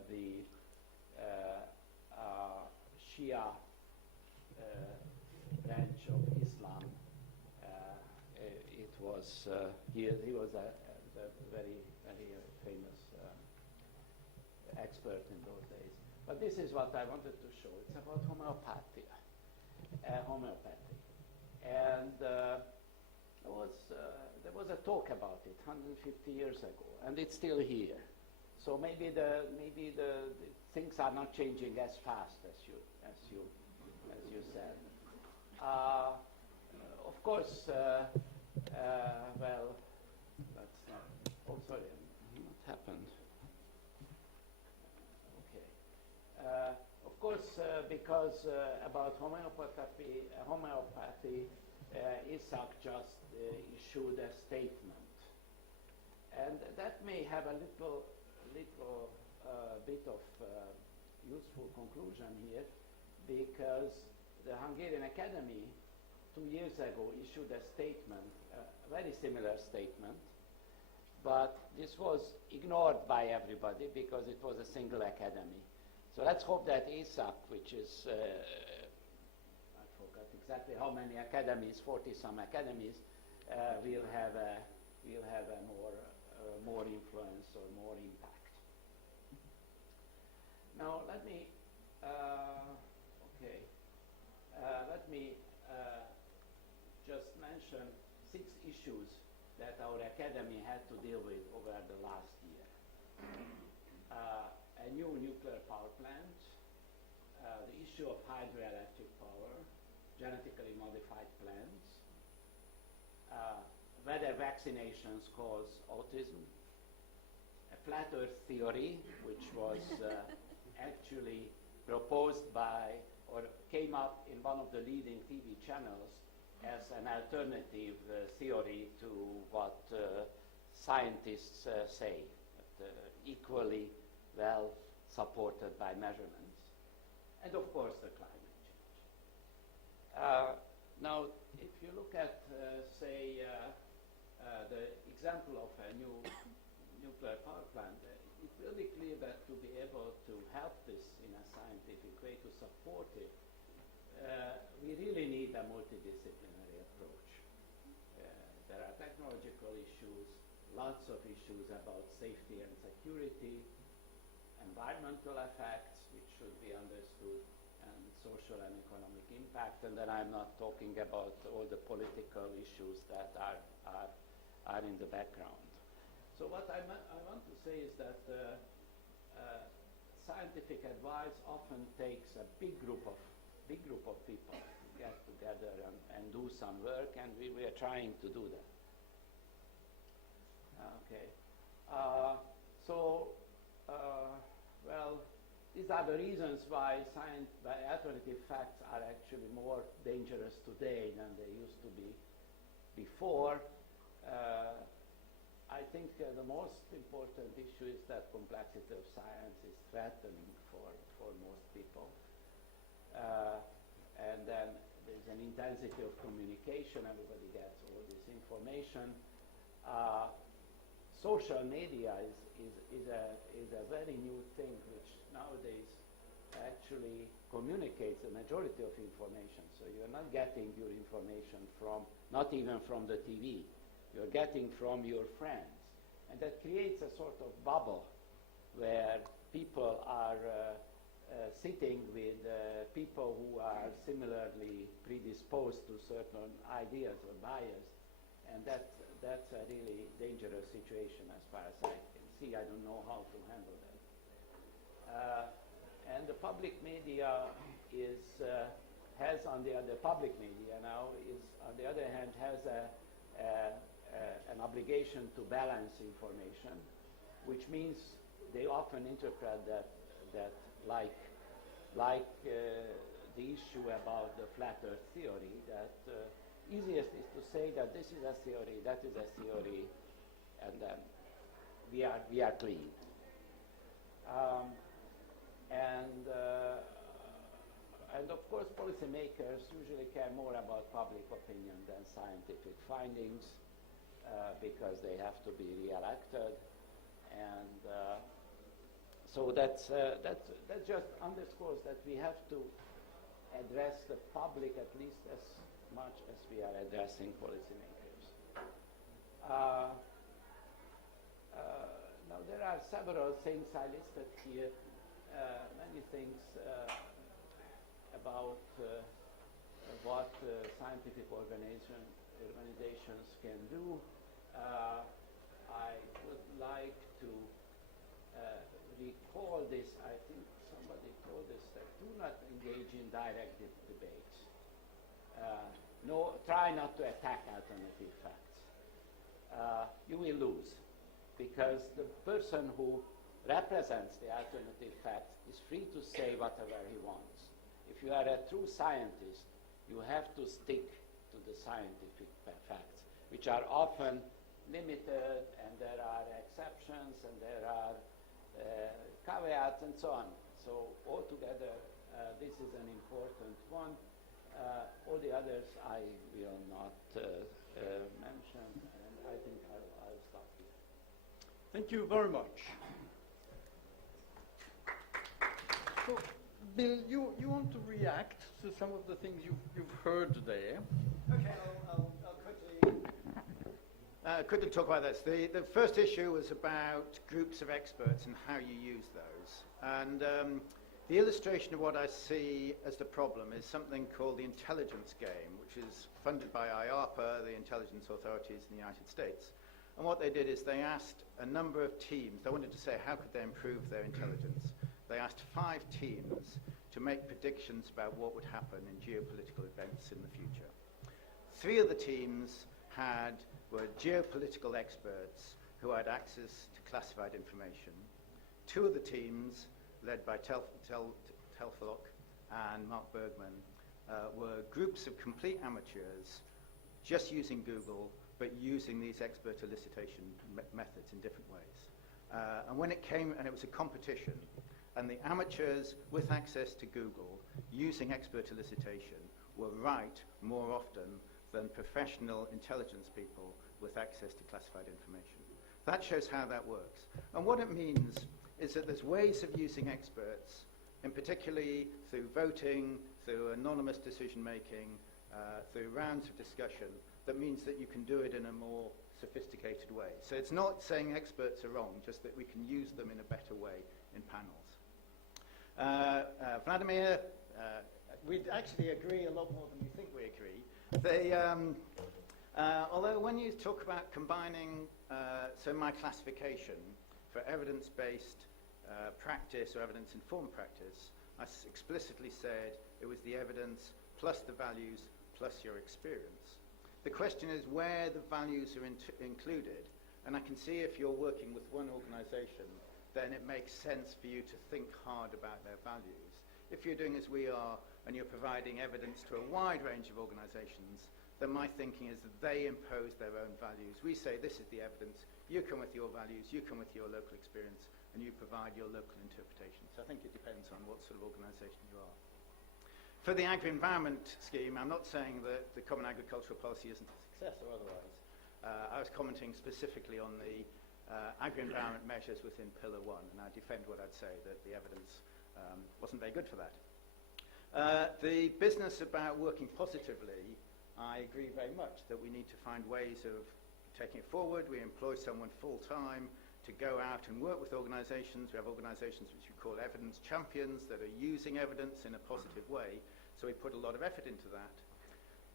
the Shia branch of Islam. It was he was a very famous expert in those days. But this is what I wanted to show. It's about homeopathy. And there was a talk about it 150 years ago, and it's still here. So maybe the things are not changing as fast as you said. Of course, well, that's not. Oh, sorry, what happened? Okay. Of course, because about homeopathy, IIIA just issued a statement, and that may have a little bit of useful conclusion here, because the Hungarian Academy 2 years ago issued a statement, a very similar statement, but this was ignored by everybody because it was a single academy. So let's hope that IIIA, which is I forgot exactly how many academies, 40-some academies, will have a more more influence or more impact. Now let me just mention 6 issues that our academy had to deal with over the last year. A new nuclear power plant, the issue of hydroelectric power, genetically modified plants, whether vaccinations cause autism, a flat earth theory, which was actually proposed by or came up in one of the leading TV channels as an alternative theory to what scientists say, but equally well supported by measurements, and of course the climate change. Now, if you look at, say, the example of a new nuclear power plant, it will be clear that to be able to help this in a scientific way, to support it, we really need a multidisciplinary approach. There are technological issues, lots of issues about safety and security, environmental effects, which should be understood, and social and economic impact, and then I'm not talking about all the political issues that are in the background. So what I want to say is that scientific advice often takes a big group of people to get together and do some work, and we are trying to do that. Okay. Well, these are the reasons why alternative facts are actually more dangerous today than they used to be before. I think the most important issue is that complexity of science is threatening for most people. And then there's an intensity of communication, everybody gets all this information. Social media is a very new thing which nowadays actually communicates the majority of information. So you're not getting your information not even from the TV. You're getting from your friends. And that creates a sort of bubble where people are sitting with people who are similarly predisposed to certain ideas or bias. And that's a really dangerous situation as far as I can see. I don't know how to handle that. And the public media has on the other hand has an obligation to balance information, which means they often interpret that like the issue about the flat earth theory, that easiest is to say that this is a theory, that is a theory, and then we are clean. And of course, policymakers usually care more about public opinion than scientific findings because they have to be re-elected, and so that just underscores that we have to address the public at least as much as we are addressing policymakers. Now there are several things I listed here, many things about what scientific organizations can do. I would like to recall this. I think somebody told us that do not engage in direct debates. Try not to attack alternative facts. You will lose, because the person who represents the alternative facts is free to say whatever he wants. If you are a true scientist, you have to stick to the scientific facts, which are often limited, and there are exceptions, and there are caveats, and so on. So altogether, this is an important one. All the others I will not mention, and I think I'll stop here. Thank you very much. So, Bill, you want to react to some of the things you've heard there? Okay, I'll quickly quickly talk about this. The first issue was about groups of experts and how you use those. And the illustration of what I see as the problem is something called the intelligence game, which is funded by IIIA, the intelligence authorities in the United States. And what they did is they asked a number of teams, they wanted to say how could they improve their intelligence. They asked 5 teams to make predictions about what would happen in geopolitical events in the future. 3 of the teams were geopolitical experts who had access to classified information. 2 of the teams, led by Telflock and Mark Bergman, were groups of complete amateurs just using Google, but using these expert elicitation methods in different ways. And when it came, and it was a competition, and the amateurs with access to Google using expert elicitation were right more often than professional intelligence people with access to classified information. That shows how that works. And what it means is that there's ways of using experts, and particularly through voting, through anonymous decision-making, through rounds of discussion, that means that you can do it in a more sophisticated way. So it's not saying experts are wrong, just that we can use them in a better way in panels. Vladimir, we actually agree a lot more than you think we agree. Although when you talk about combining, so my classification for evidence-based practice or evidence-informed practice, I explicitly said it was the evidence plus the values plus your experience. The question is where the values are included, and I can see if you're working with one organization, then it makes sense for you to think hard about their values. If you're doing as we are, and you're providing evidence to a wide range of organizations, then my thinking is that they impose their own values. We say, this is the evidence, you come with your values, you come with your local experience, and you provide your local interpretation. So I think it depends on what sort of organization you are. For the agri-environment scheme, I'm not saying that the Common Agricultural Policy isn't a success or otherwise. I was commenting specifically on the agri-environment measures within Pillar 1, and I defend what I'd say, that the evidence wasn't very good for that. The business about working positively, I agree very much that we need to find ways of taking it forward. We employ someone full-time to go out and work with organizations. We have organizations which we call evidence champions that are using evidence in a positive way, so we put a lot of effort into that.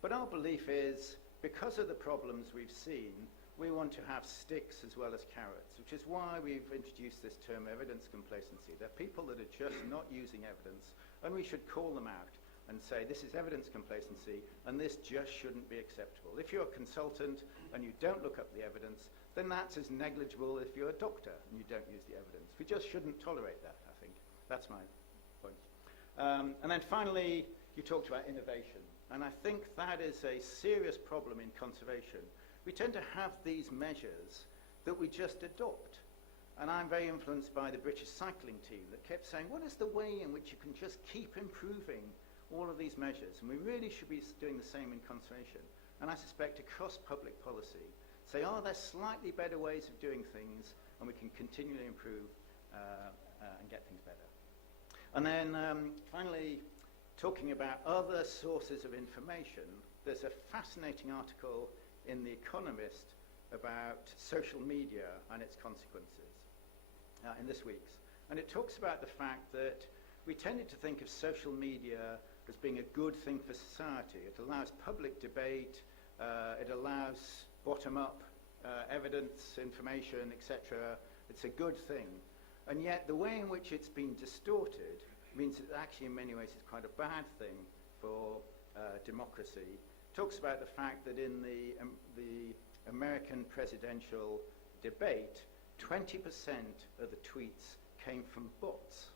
But our belief is, because of the problems we've seen, we want to have sticks as well as carrots, which is why we've introduced this term evidence complacency. There are people that are just not using evidence, and we should call them out and say, this is evidence complacency, and this just shouldn't be acceptable. If you're a consultant and you don't look up the evidence, then that's as negligible if you're a doctor and you don't use the evidence. We just shouldn't tolerate that, I think. That's my point. And then finally, you talked about innovation. And I think that is a serious problem in conservation. We tend to have these measures that we just adopt. And I'm very influenced by the British cycling team that kept saying, what is the way in which you can just keep improving all of these measures? And we really should be doing the same in conservation. And I suspect across public policy, say, are there slightly better ways of doing things, and we can continually improve and get things better. And then finally, talking about other sources of information, there's a fascinating article in The Economist about social media and its consequences in this week's. And it talks about the fact that we tended to think of social media as being a good thing for society. It allows public debate, it allows bottom-up evidence, information, etc. It's a good thing. And yet the way in which it's been distorted means that actually in many ways it's quite a bad thing for democracy. It talks about the fact that in the American presidential debate, 20% of the tweets came from bots.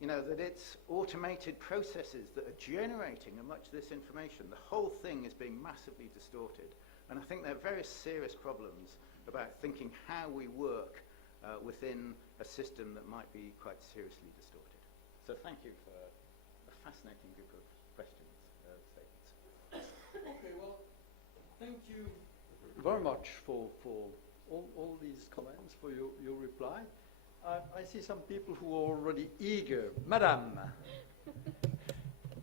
You know, that it's automated processes that are generating much of this information. The whole thing is being massively distorted. And I think there are very serious problems about thinking how we work within a system that might be quite seriously distorted. So thank you for a fascinating group of questions, statements. Okay, well, thank you very much for all these comments, for your reply. I see some people who are already eager. Madame.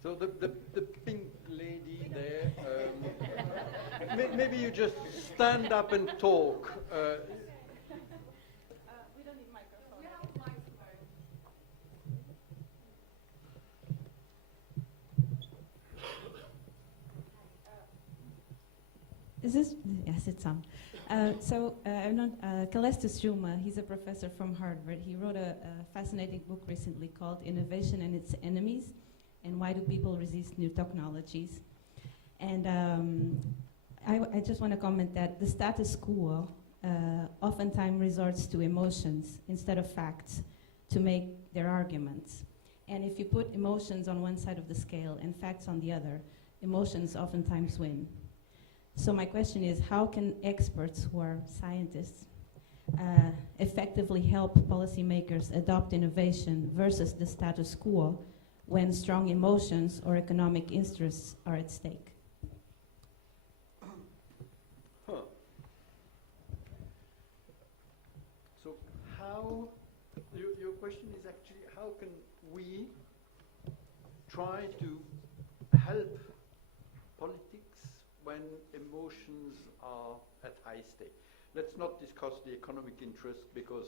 So the pink lady there. maybe you just stand up and talk. We don't need microphone. Is this? Yes, it's on. I'm not Calestis Juma. He's a professor from Harvard. He wrote a fascinating book recently called "Innovation and Its Enemies," and why do people resist new technologies? And I just want to comment that the status quo oftentimes resorts to emotions instead of facts to make their arguments. And if you put emotions on one side of the scale and facts on the other, emotions oftentimes win. So my question is, how can experts who are scientists effectively help policymakers adopt innovation versus the status quo when strong emotions or economic interests are at stake? So how, your question is actually, how can we try to help politics when emotions are at high stake? Let's not discuss the economic interest because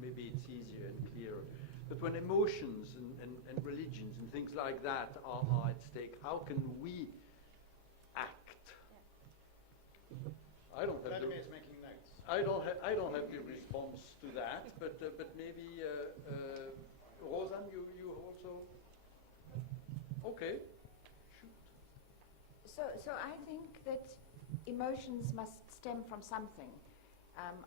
maybe it's easier and clearer. But when emotions and religions and things like that are at stake, how can we act? I don't have the, Vladimir's making notes. I don't have the response to that, but maybe Rosan, you also. Okay. So I think that emotions must stem from something,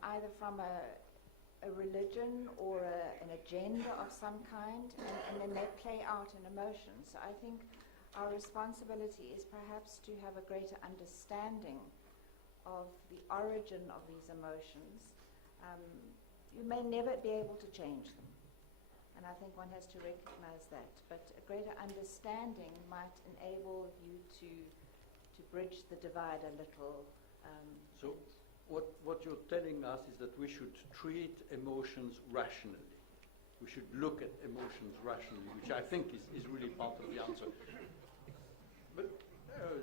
either from a religion or an agenda of some kind, and then they play out in emotions. So I think our responsibility is perhaps to have a greater understanding of the origin of these emotions. You may never be able to change them, and I think one has to recognize that. But a greater understanding might enable you to bridge the divide a little. So what you're telling us is that we should treat emotions rationally. We should look at emotions rationally, which I think is really part of the answer. But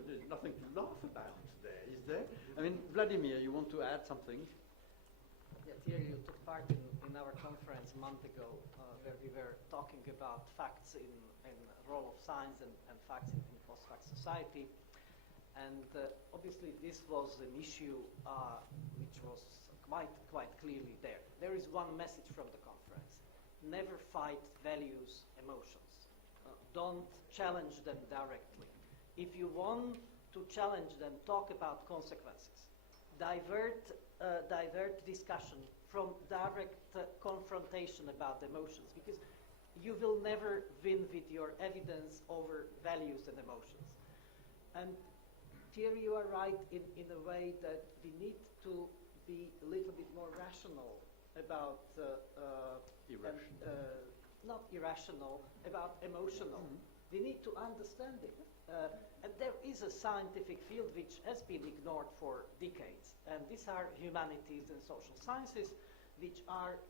there's nothing to laugh about there, is there? I mean, Vladimir, you want to add something? Yeah, Thierry, you took part in our conference a month ago where we were talking about facts in the role of science and facts in post-fact society. And obviously this was an issue which was quite clearly there. There is one message from the conference. Never fight values, emotions. Don't challenge them directly. If you want to challenge them, talk about consequences. Divert discussion from direct confrontation about emotions, because you will never win with your evidence over values and emotions. And Thierry, you are right in a way that we need to be a little bit more rational about not irrational, about emotional. Mm-hmm. We need to understand it. And there is a scientific field which has been ignored for decades, and these are humanities and social sciences, which are,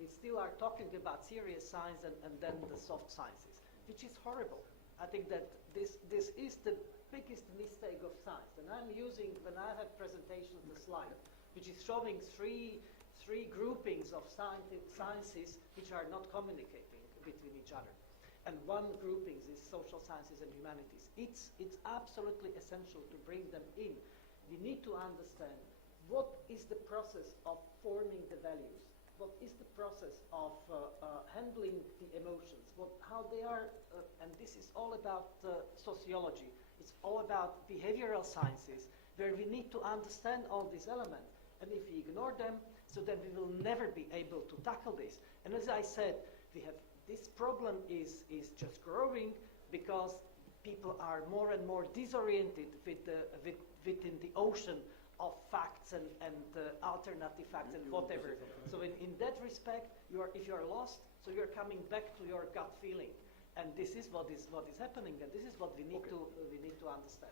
we still are talking about serious science and then the soft sciences, which is horrible. I think that this is the biggest mistake of science. And I'm using, when I have presentation, the slide, which is showing three groupings of sciences which are not communicating between each other. And one grouping is social sciences and humanities. It's absolutely essential to bring them in. We need to understand what is the process of forming the values, what is the process of handling the emotions, how they are, and this is all about sociology. It's all about behavioral sciences, where we need to understand all these elements. And if we ignore them, so then we will never be able to tackle this. And as I said, we have this problem is just growing because people are more and more disoriented within the ocean of facts and alternative facts and whatever. So in that respect, if you are lost, so you're coming back to your gut feeling. And this is what is happening, and this is what we need to understand.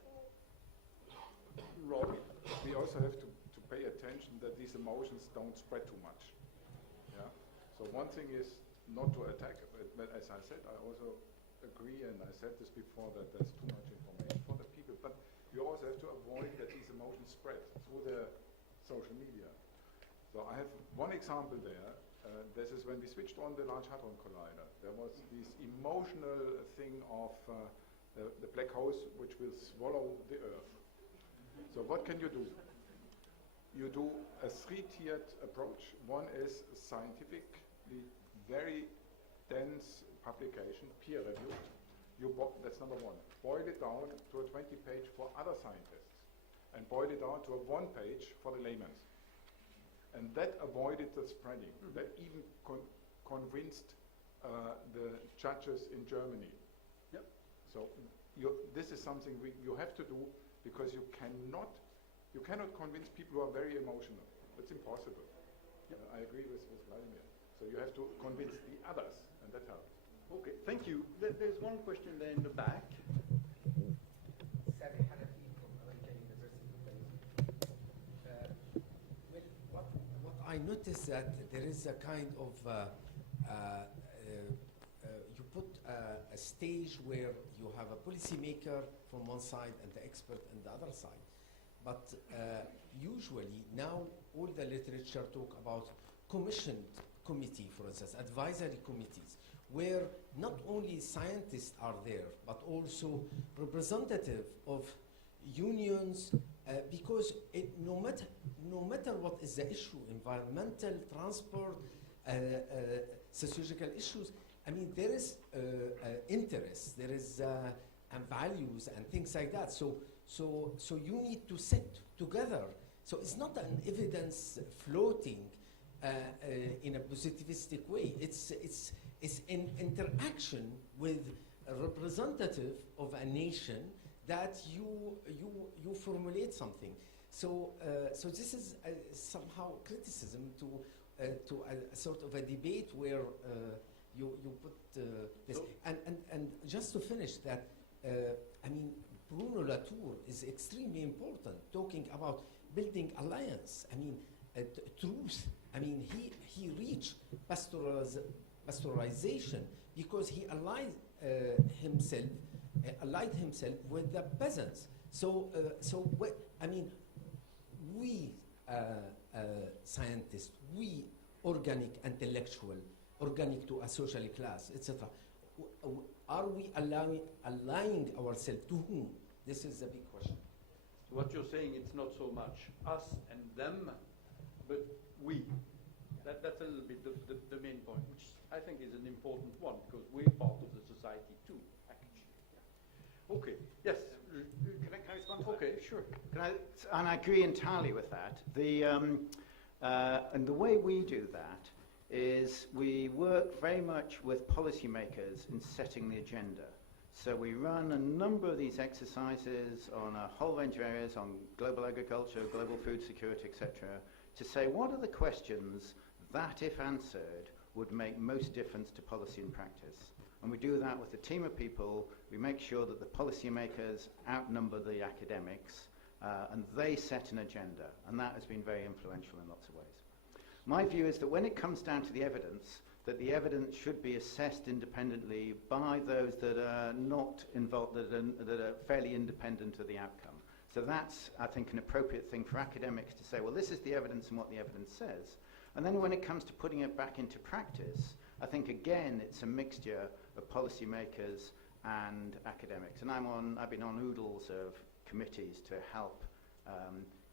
Rob, we also have to pay attention that these emotions don't spread too much. Yeah. So one thing is not to attack, but as I said, I also agree, and I said this before, that there's too much information for the people. But you also have to avoid that the social media. So I have one example there. This is when we switched on the Large Hadron Collider. There was this emotional thing of the black holes which will swallow the Earth. So what can you do? You do a three-tiered approach. One is scientifically very dense publication, peer-reviewed. That's number one. Boil it down to a 20-page for other scientists, and boil it down to a 1-page for the layman. And that avoided the spreading. That even convinced the judges in Germany. Yep. So this is something you have to do, because you cannot convince people who are very emotional. It's impossible. Yep. I agree with Vladimir. So you have to convince the others, and that helps. Okay, thank you. There's one question there in the back. Sami Hanafi from American University. Well, what I noticed that there is a kind of you put a stage where you have a policymaker from one side and the expert on the other side. But usually now all the literature talk about commissioned committee, for instance, advisory committees, where not only scientists are there, but also representative of unions, because no matter what is the issue, environmental, transport, sociological issues, I mean, there is interest, there is and values and things like that. So you need to sit together. So it's not an evidence floating in a positivistic way. It's in interaction with a representative of a nation that you formulate something. So this is somehow criticism to a sort of a debate where you put this. And just to finish that, I mean, Bruno Latour is extremely important, talking about building alliance. I mean, truth. I mean, he reached pastoralization because he allied himself with the peasants. I mean, we scientists, we organic intellectual, organic to a social class, etc. Are we aligning ourselves to whom? This is a big question. So what you're saying, it's not so much us and them, but we. That's a little bit the main point, which I think is an important one, because we're part of the society too, actually. Yeah. Okay, yes. Can I respond to that? Okay, sure. And I agree entirely with that. And the way we do that is we work very much with policymakers in setting the agenda. So we run a number of these exercises on a whole range of areas, on global agriculture, global food security, etc., to say what are the questions that, if answered, would make most difference to policy and practice. And we do that with a team of people. We make sure that the policymakers outnumber the academics, and they set an agenda. And that has been very influential in lots of ways. My view is that when it comes down to the evidence, that the evidence should be assessed independently by those that are not involved, that are fairly independent of the outcome. So that's, I think, an appropriate thing for academics to say, well, this is the evidence and what the evidence says. And then when it comes to putting it back into practice, I think, again, it's a mixture of policymakers and academics. And I've been on oodles of committees to help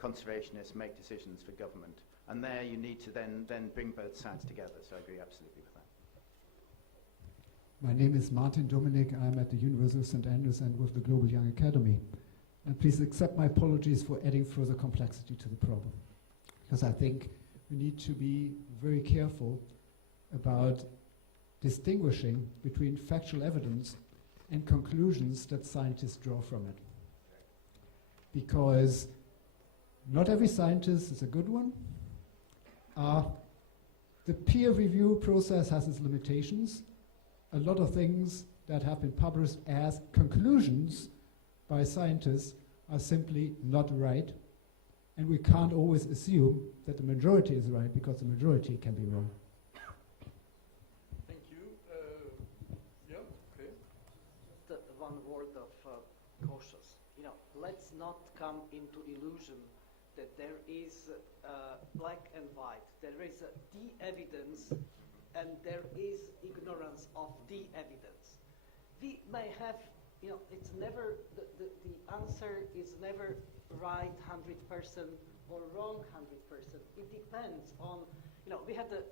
conservationists make decisions for government. And there you need to then bring both sides together. So I agree absolutely with that. My name is Martin Dominik. I'm at the University of St. Andrews and with the Global Young Academy. And please accept my apologies for adding further complexity to the problem. Because I think we need to be very careful about distinguishing between factual evidence and conclusions that scientists draw from it. Because not every scientist is a good one. The peer review process has its limitations. A lot of things that have been published as conclusions by scientists are simply not right. And we can't always assume that the majority is right, because the majority can be wrong. Thank you. Yeah, okay. Just one word of cautious. Let's not come into illusion that there is black and white. There is the evidence and there is ignorance of the evidence. We may have, it's never, the answer is never right 100% or wrong 100%. It depends on, we had the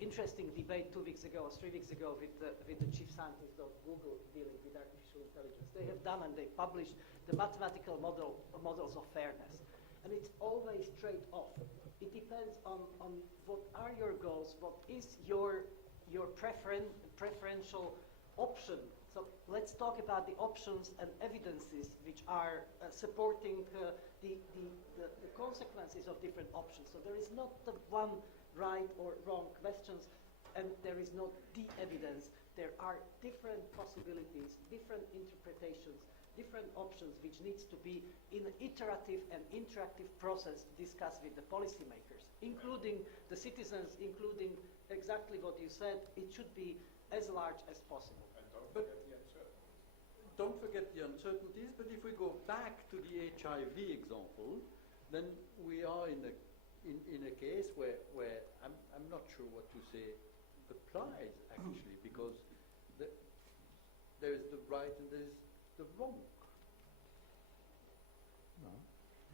interesting debate 2 weeks ago or 3 weeks ago with the chief scientist of Google dealing with artificial intelligence. They have done and they published the mathematical models of fairness. And it's always trade-off. It depends on what are your goals, what is your preferential option. So let's talk about the options and evidences which are supporting the consequences of different options. So there is not the one right or wrong questions, and there is not the evidence. There are different possibilities, different interpretations, different options which needs to be in an iterative and interactive process discussed with the policymakers, including the citizens, including exactly what you said. It should be as large as possible. Don't forget the uncertainties, but if we go back to the HIV example, then we are in a case where I'm not sure what to say applies actually, because there is the right and there is the wrong. No.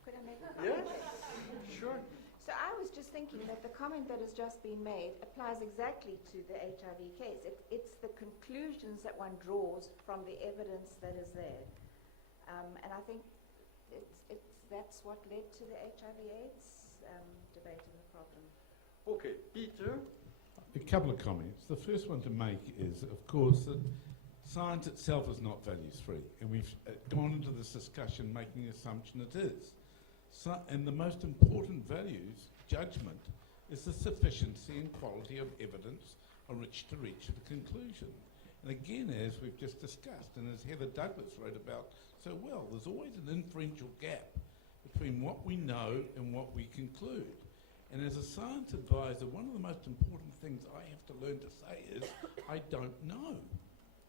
Could I make a comment? Yes, sure. So I was just thinking that the comment that has just been made applies exactly to the HIV case. It's the conclusions that one draws from the evidence that is there. And I think that's what led to the HIV/AIDS debate and the problem. Okay, Peter. A couple of comments. The first one to make is, of course, that science itself is not values-free, and we've gone into this discussion making the assumption it is. So, and the most important values, judgment, is the sufficiency and quality of evidence on which to reach the conclusion. And again, as we've just discussed, and as Heather Douglas wrote about so well, there's always an inferential gap between what we know and what we conclude. And as a science advisor, one of the most important things I have to learn to say is, I don't know.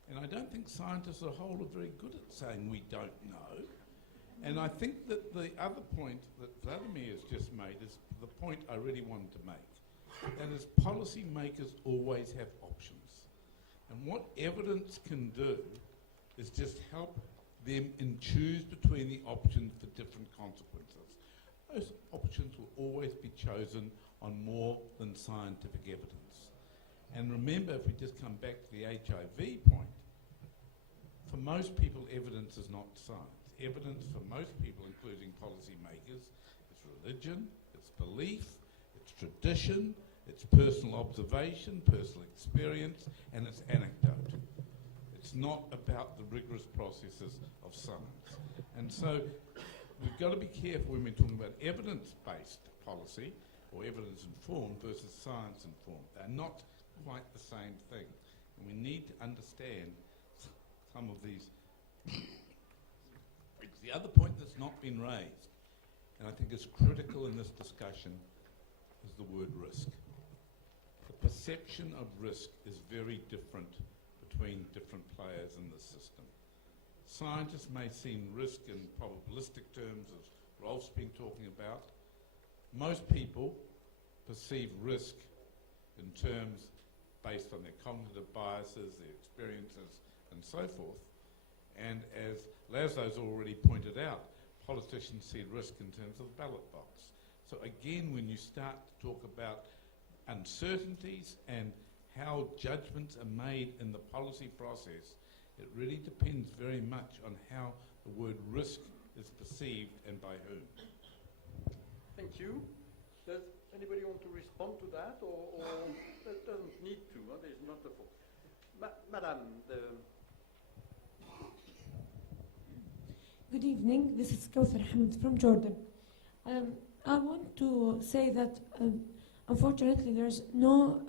And I don't think scientists as a whole are very good at saying we don't know. And I think that the other point that Vladimir has just made is the point I really wanted to make. And is policymakers always have options. And what evidence can do is just help them choose between the options for different consequences. Those options will always be chosen on more than scientific evidence. And remember, if we just come back to the HIV point, for most people, evidence is not science. Evidence for most people, including policymakers, is religion, it's belief, it's tradition, it's personal observation, personal experience, and it's anecdote. It's not about the rigorous processes of science. And so we've got to be careful when we're talking about evidence-based policy or evidence-informed versus science-informed. They're not quite the same thing. And we need to understand some of these. The other point that's not been raised, and I think is critical in this discussion, is the word risk. The perception of risk is very different between different players in the system. Scientists may see risk in probabilistic terms, as Rolf's been talking about. Most people perceive risk in terms based on their cognitive biases, their experiences, and so forth. And as Laszlo's already pointed out, politicians see risk in terms of the ballot box. So again, when you start to talk about uncertainties and how judgments are made in the policy process, it really depends very much on how the word risk is perceived and by whom. Thank you. Does anybody want to respond to that, or that doesn't need to? There's not a Madame. Good evening. This is Kawthar Hamid from Jordan. I want to say that unfortunately there's no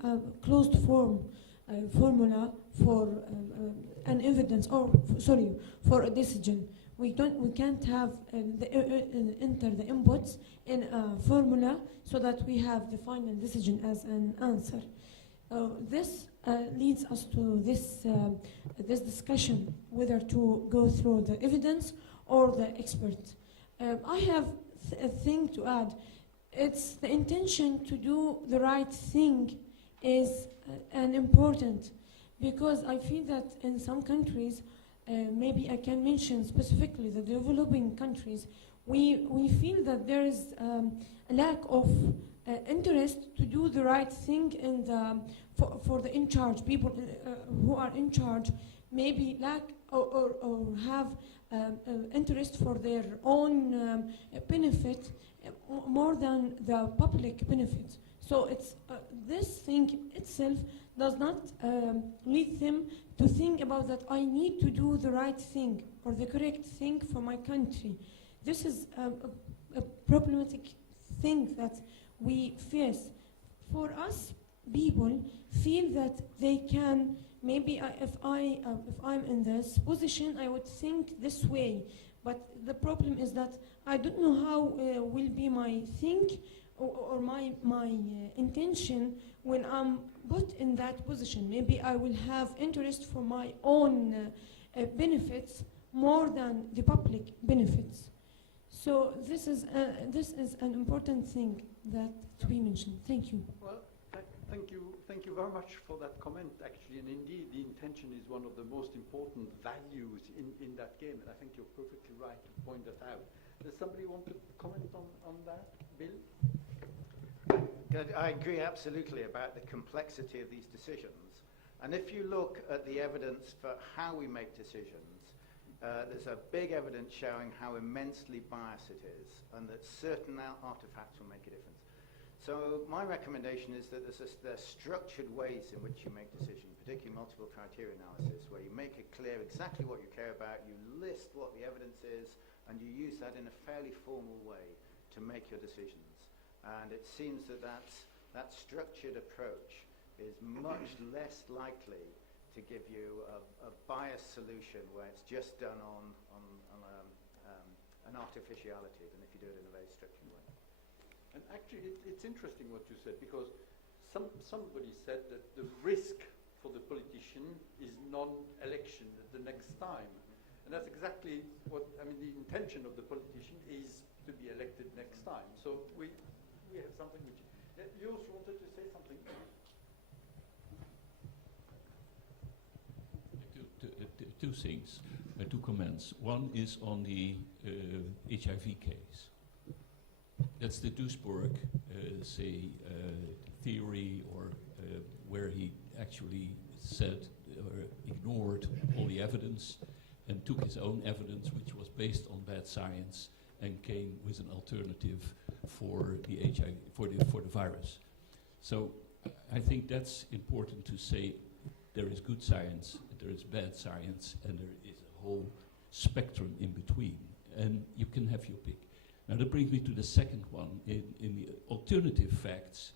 closed formula for an evidence for a decision. We can't have enter the inputs in a formula so that we have the final decision as an answer. This leads us to this discussion whether to go through the evidence or the experts. I have thing to add. It's the intention to do the right thing is an important, because I feel that in some countries, maybe I can mention specifically the developing countries, we feel that there is a lack of interest to do the right thing in for the in charge people who are in charge, maybe lack or have interest for their own benefit more than the public benefit. So it's this thing itself does not lead them to think about that I need to do the right thing or the correct thing for my country. This is a problematic thing that we face. For us, people feel that they can, maybe if I'm in this position, I would think this way. But the problem is that I don't know how will be my think or my intention when I'm put in that position. Maybe I will have interest for my own benefits more than the public benefits. So this is an important thing that to be mentioned. Thank you. Well, thank you very much for that comment, actually. And indeed, the intention is one of the most important values in that game. And I think you're perfectly right to point that out. Does somebody want to comment on that? Bill? I agree absolutely about the complexity of these decisions. And if you look at the evidence for how we make decisions, there's a big evidence showing how immensely biased it is, and that certain artifacts will make a difference. So my recommendation is that there's structured ways in which you make decisions, particularly multiple criteria analysis, where you make it clear exactly what you care about, you list what the evidence is, and you use that in a fairly formal way to make your decisions. And it seems that that structured approach is much less likely to give you a biased solution where it's just done on an artificiality than if you do it in a very structured way. And actually, it's interesting what you said, because somebody said that the risk for the politician is non-election at the next time. And that's exactly what, I mean, the intention of the politician is to be elected next time. So we have something which... You also wanted to say something? Two things, two comments. One is on the HIV case. That's the Duisburg, theory, or where he actually said or ignored all the evidence and took his own evidence, which was based on bad science, and came with an alternative for the HIV, for the virus. So I think that's important to say. There is good science, there is bad science, and there is a whole spectrum in between, and you can have your pick. Now that brings me to the second one. In the alternative facts,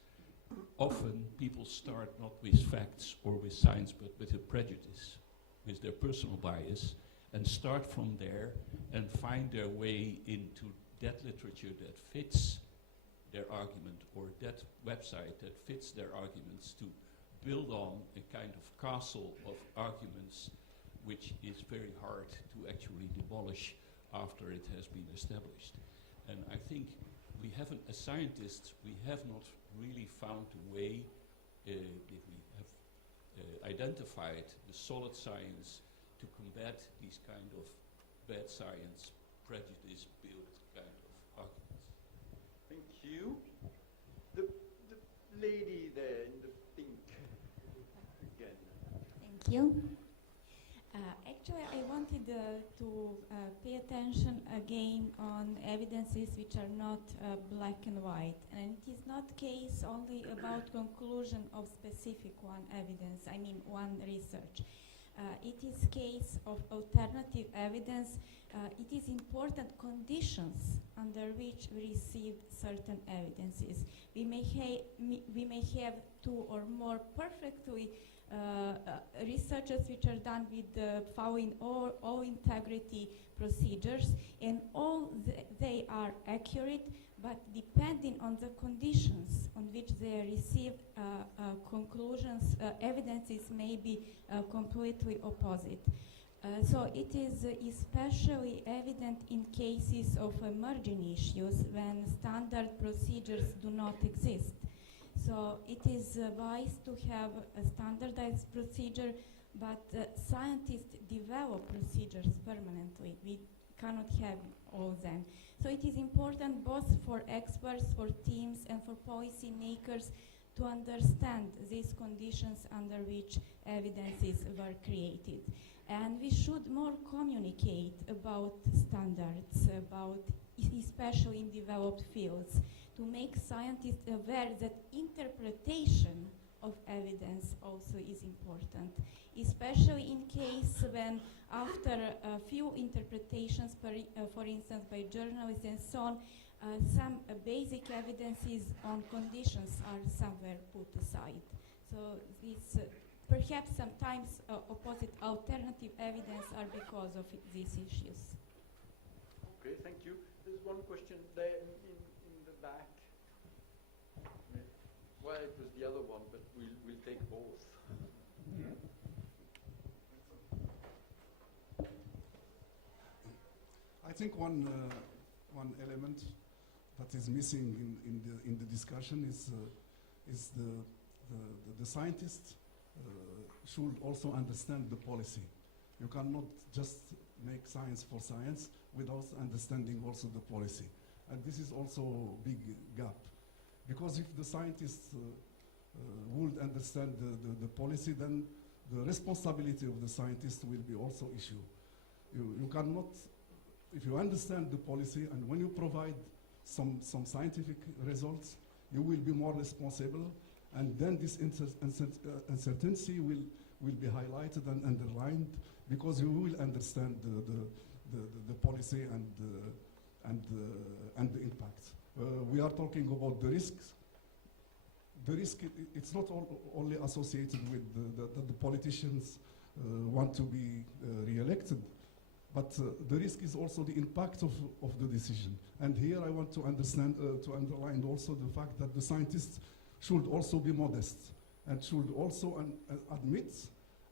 often people start not with facts or with science, but with a prejudice, with their personal bias, and start from there and find their way into that literature that fits their argument, or that website that fits their arguments, to build on a kind of castle of arguments which is very hard to actually demolish after it has been established. And I think we haven't, as scientists, we have not really found a way, if we have identified the solid science to combat these kind of bad science, prejudice-built kind of arguments. Thank you. The lady there in the pink again. Thank you. Actually, I wanted to pay attention again on evidences which are not black and white. And it is not case only about conclusion of specific one evidence, I mean one research. It is case of alternative evidence. It is important conditions under which we receive certain evidences. We may have two or more perfectly researches which are done with following all integrity procedures, and they are accurate, but depending on the conditions on which they receive conclusions, evidences may be completely opposite. So it is especially evident in cases of emerging issues when standard procedures do not exist. So it is wise to have a standardized procedure, but scientists develop procedures permanently. We cannot have all of them. So it is important both for experts, for teams, and for policy makers to understand these conditions under which evidences were created. And we should more communicate about standards, about especially in developed fields, to make scientists aware that interpretation of evidence also is important, especially in case when after a few interpretations, for instance by journalists and so on, some basic evidences on conditions are somewhere put aside. So this perhaps sometimes opposite alternative evidence are because of these issues. Okay, thank you. There's one question there in the back. Well, it was the other one, but we'll take both. I think one element that is missing in the discussion is the scientists should also understand the policy. You cannot just make science for science without understanding also the policy. And this is also a big gap. Because if the scientists would understand the policy, then the responsibility of the scientist will be also issue. You cannot, if you understand the policy and when you provide some scientific results, you will be more responsible, and then this uncertainty will be highlighted and underlined because you will understand the policy and the impact. We are talking about the risks. The risk, it's not only associated with that the politicians want to be re-elected, but the risk is also the impact of the decision. And here I want to underline also the fact that the scientists should also be modest and should also admit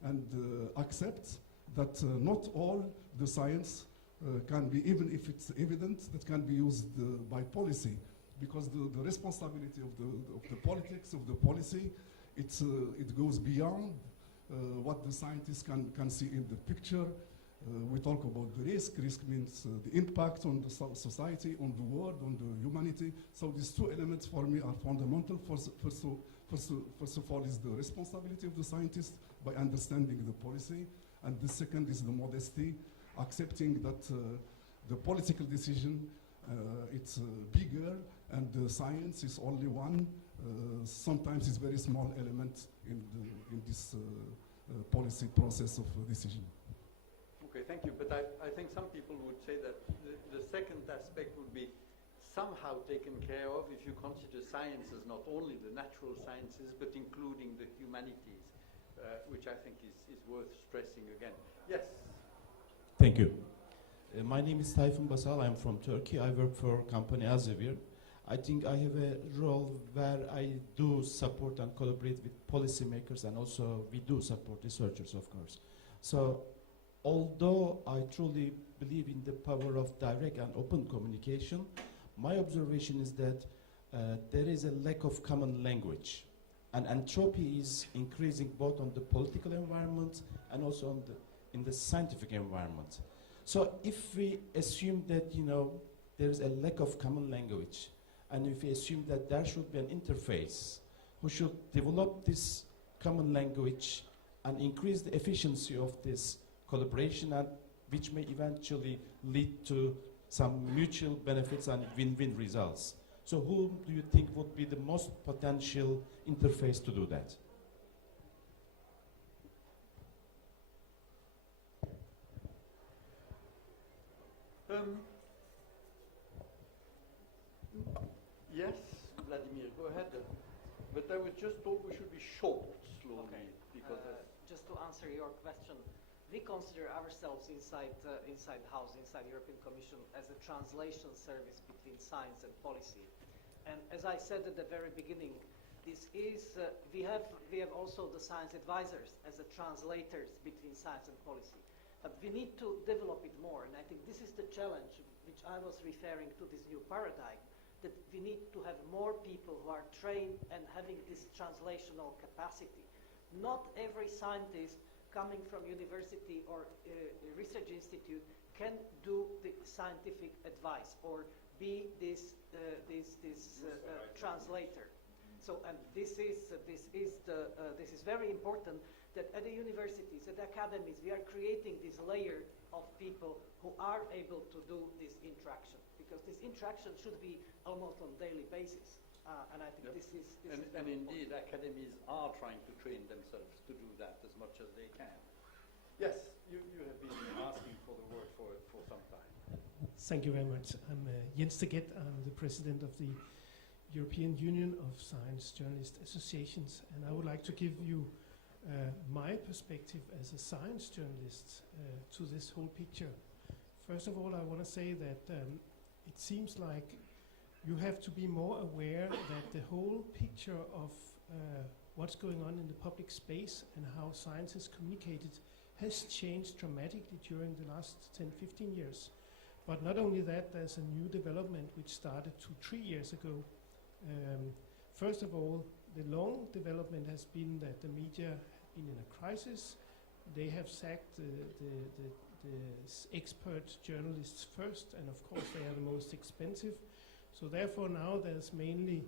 and accept that not all the science can be, even if it's evident, that can be used by policy, because the responsibility of the politics, of the policy, it goes beyond what the scientists can see in the picture. We talk about the risk. Risk means the impact on the society, on the world, on the humanity. So these two elements for me are fundamental. First of all is the responsibility of the scientist by understanding the policy, and the second is the modesty, accepting that the political decision it's bigger and the science is only one. Sometimes it's very small element in this policy process of decision. Okay, thank you. But I think some people would say that the second aspect would be somehow taken care of if you consider science as not only the natural sciences, but including the humanities, which I think is worth stressing again. Yes? Thank you. My name is Tayfun Basal. I'm from Turkey. I work for company Elsevier. I think I have a role where I do support and collaborate with policymakers, and also we do support researchers, of course. So although I truly believe in the power of direct and open communication, my observation is that there is a lack of common language, and entropy is increasing both on the political environment and also in the scientific environment. So if we assume that there is a lack of common language, and if we assume that there should be an interface who should develop this common language and increase the efficiency of this collaboration, and which may eventually lead to some mutual benefits and win-win results. So who do you think would be the most potential interface to do that? Yes, Vladimir, go ahead. But I was just thought we should be short, slowly, Okay. because Just to answer your question, we consider ourselves inside house, inside European Commission, as a translation service between science and policy. And as I said at the very beginning, this is we have also the science advisors as the translators between science and policy. We need to develop it more, and I think this is the challenge which I was referring to, this new paradigm, that we need to have more people who are trained and having this translational capacity. Not every scientist coming from university or research institute can do the scientific advice or be this translator. So, and this is very important, that at the universities, at the academies, we are creating this layer of people who are able to do this interaction, because this interaction should be almost on daily basis. And I think this is and indeed, academies are trying to train themselves to do that as much as they can. Yes, you have been asking for the word for some time. Thank you very much. I'm Jens de Get. I'm the president of the European Union of Science Journalist Associations, and I would like to give you my perspective as a science journalist to this whole picture. First of all, I want to say that it seems like you have to be more aware that the whole picture of what's going on in the public space and how science is communicated has changed dramatically during the last 10, 15 years. But not only that, there's a new development which started 2-3 years ago. First of all, the long development has been that the media have been in a crisis. They have sacked the expert journalists first, and of course they are the most expensive. So therefore now there's mainly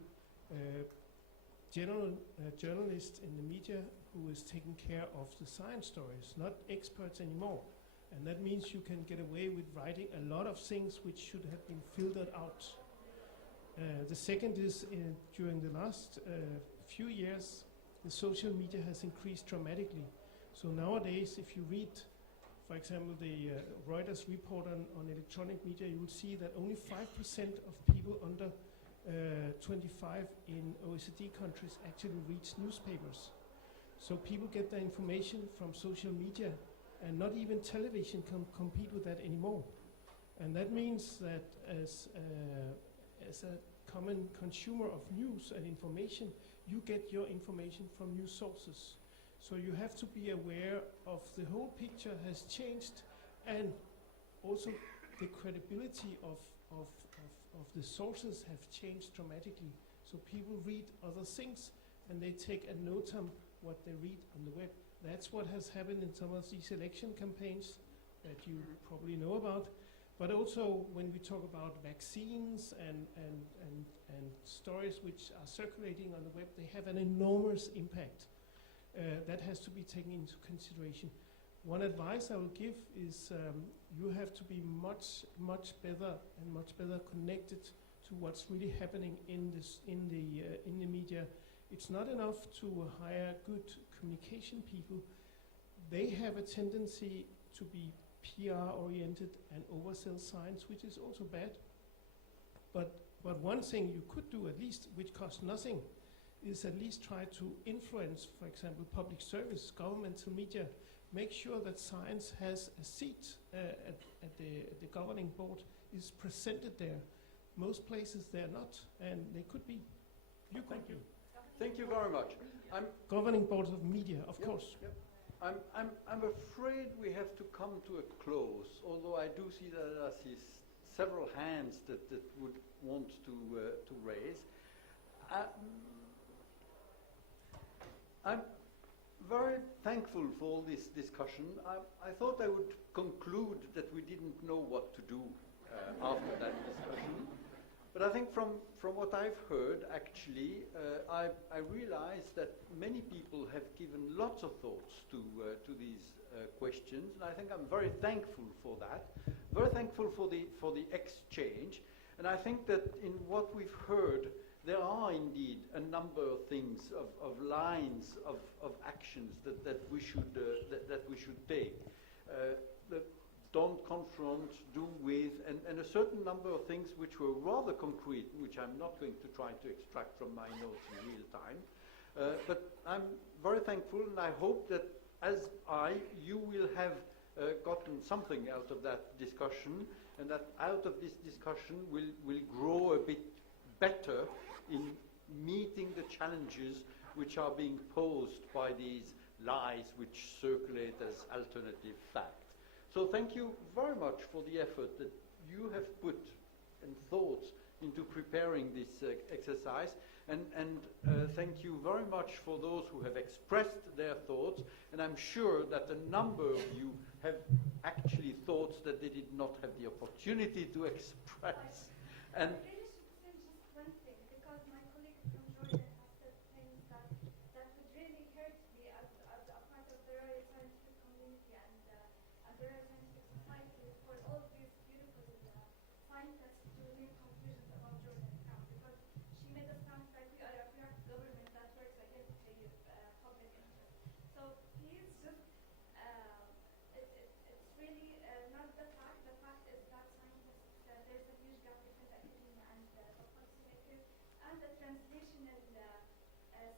journalists in the media who is taking care of the science stories, not experts anymore. And that means you can get away with writing a lot of things which should have been filtered out. The second is during the last few years, the social media has increased dramatically. So nowadays, if you read, for example, the Reuters report on electronic media, you will see that only 5% of people under 25 in OECD countries actually read newspapers. So people get their information from social media, and not even television can compete with that anymore. And that means that as a common consumer of news and information, you get your information from news sources. So you have to be aware of the whole picture has changed, and also the credibility of the sources have changed dramatically. So people read other things and they take a note on what they read on the web. That's what has happened in some of these election campaigns that you probably know about. But also when we talk about vaccines and stories which are circulating on the web, they have an enormous impact. That has to be taken into consideration. One advice I will give is you have to be much better connected to what's really happening in the media. It's not enough to hire good communication people. They have a tendency to be PR oriented and oversell science, which is also bad. But one thing you could do, at least, which costs nothing, is at least try to influence, for example, public service, governmental media, make sure that science has a seat at the governing board, is presented there. Most places they're not, and they could be. You could be. Thank you very much. Governing boards of media, of course. Yep. I'm afraid we have to come to a close, although I do see that I see several hands that would want to raise. I'm very thankful for all this discussion. I thought I would conclude that we didn't know what to do after that discussion. But I think from what I've heard, actually, I realize that many people have given lots of thoughts to these questions, and I think I'm very thankful for that. Very thankful for the exchange, and I think that in what we've heard, there are indeed a number of things, of lines of actions that we should take. Don't confront, do with, and a certain number of things which were rather concrete, which I'm not going to try to extract from my notes in real time. But I'm very thankful, and I hope that as you will have gotten something out of that discussion, and that out of this discussion will grow a bit better in meeting the challenges which are being posed by these lies which circulate as alternative facts. So thank you very much for the effort that you have put and thoughts into preparing this exercise. And thank you very much for those who have expressed their thoughts. And I'm sure that a number of you have actually thoughts that they did not have the opportunity to express. And I really should say just one thing, because my colleague from Jordan has said things that would really hurt me as a part of the Royal Scientific community and the Royal Scientific Society for all these beautiful scientists to make conclusions about Jordan account, because she made us sound like we are a corrupt government that works against the public interest. So please just, it's really not the fact. The fact is that scientists, there's a huge gap between the academia and the policymakers, and the translational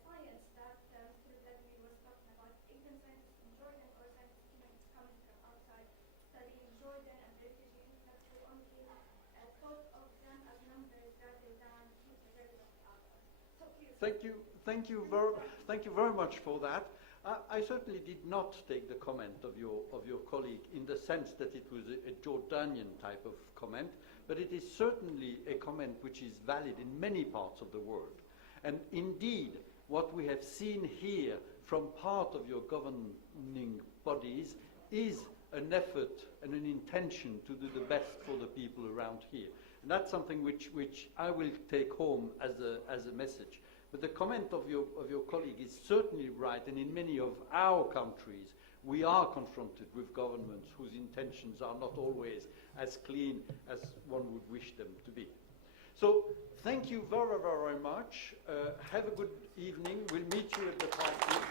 science that Mr. Vladimir was talking about. Even scientists in Jordan or scientists coming from outside studying Jordan and refugee impact, we only thought of them as numbers rather than two-thirds of the others. So please. Thank you very much for that. I certainly did not take the comment of your colleague in the sense that it was a Jordanian type of comment, but it is certainly a comment which is valid in many parts of the world. And indeed, what we have seen here from part of your governing bodies is an effort and an intention to do the best for the people around here. And that's something which I will take home as a message. But the comment of your colleague is certainly right, and in many of our countries, we are confronted with governments whose intentions are not always as clean as one would wish them to be. So thank you very, very much. Have a good evening. We'll meet you at the party.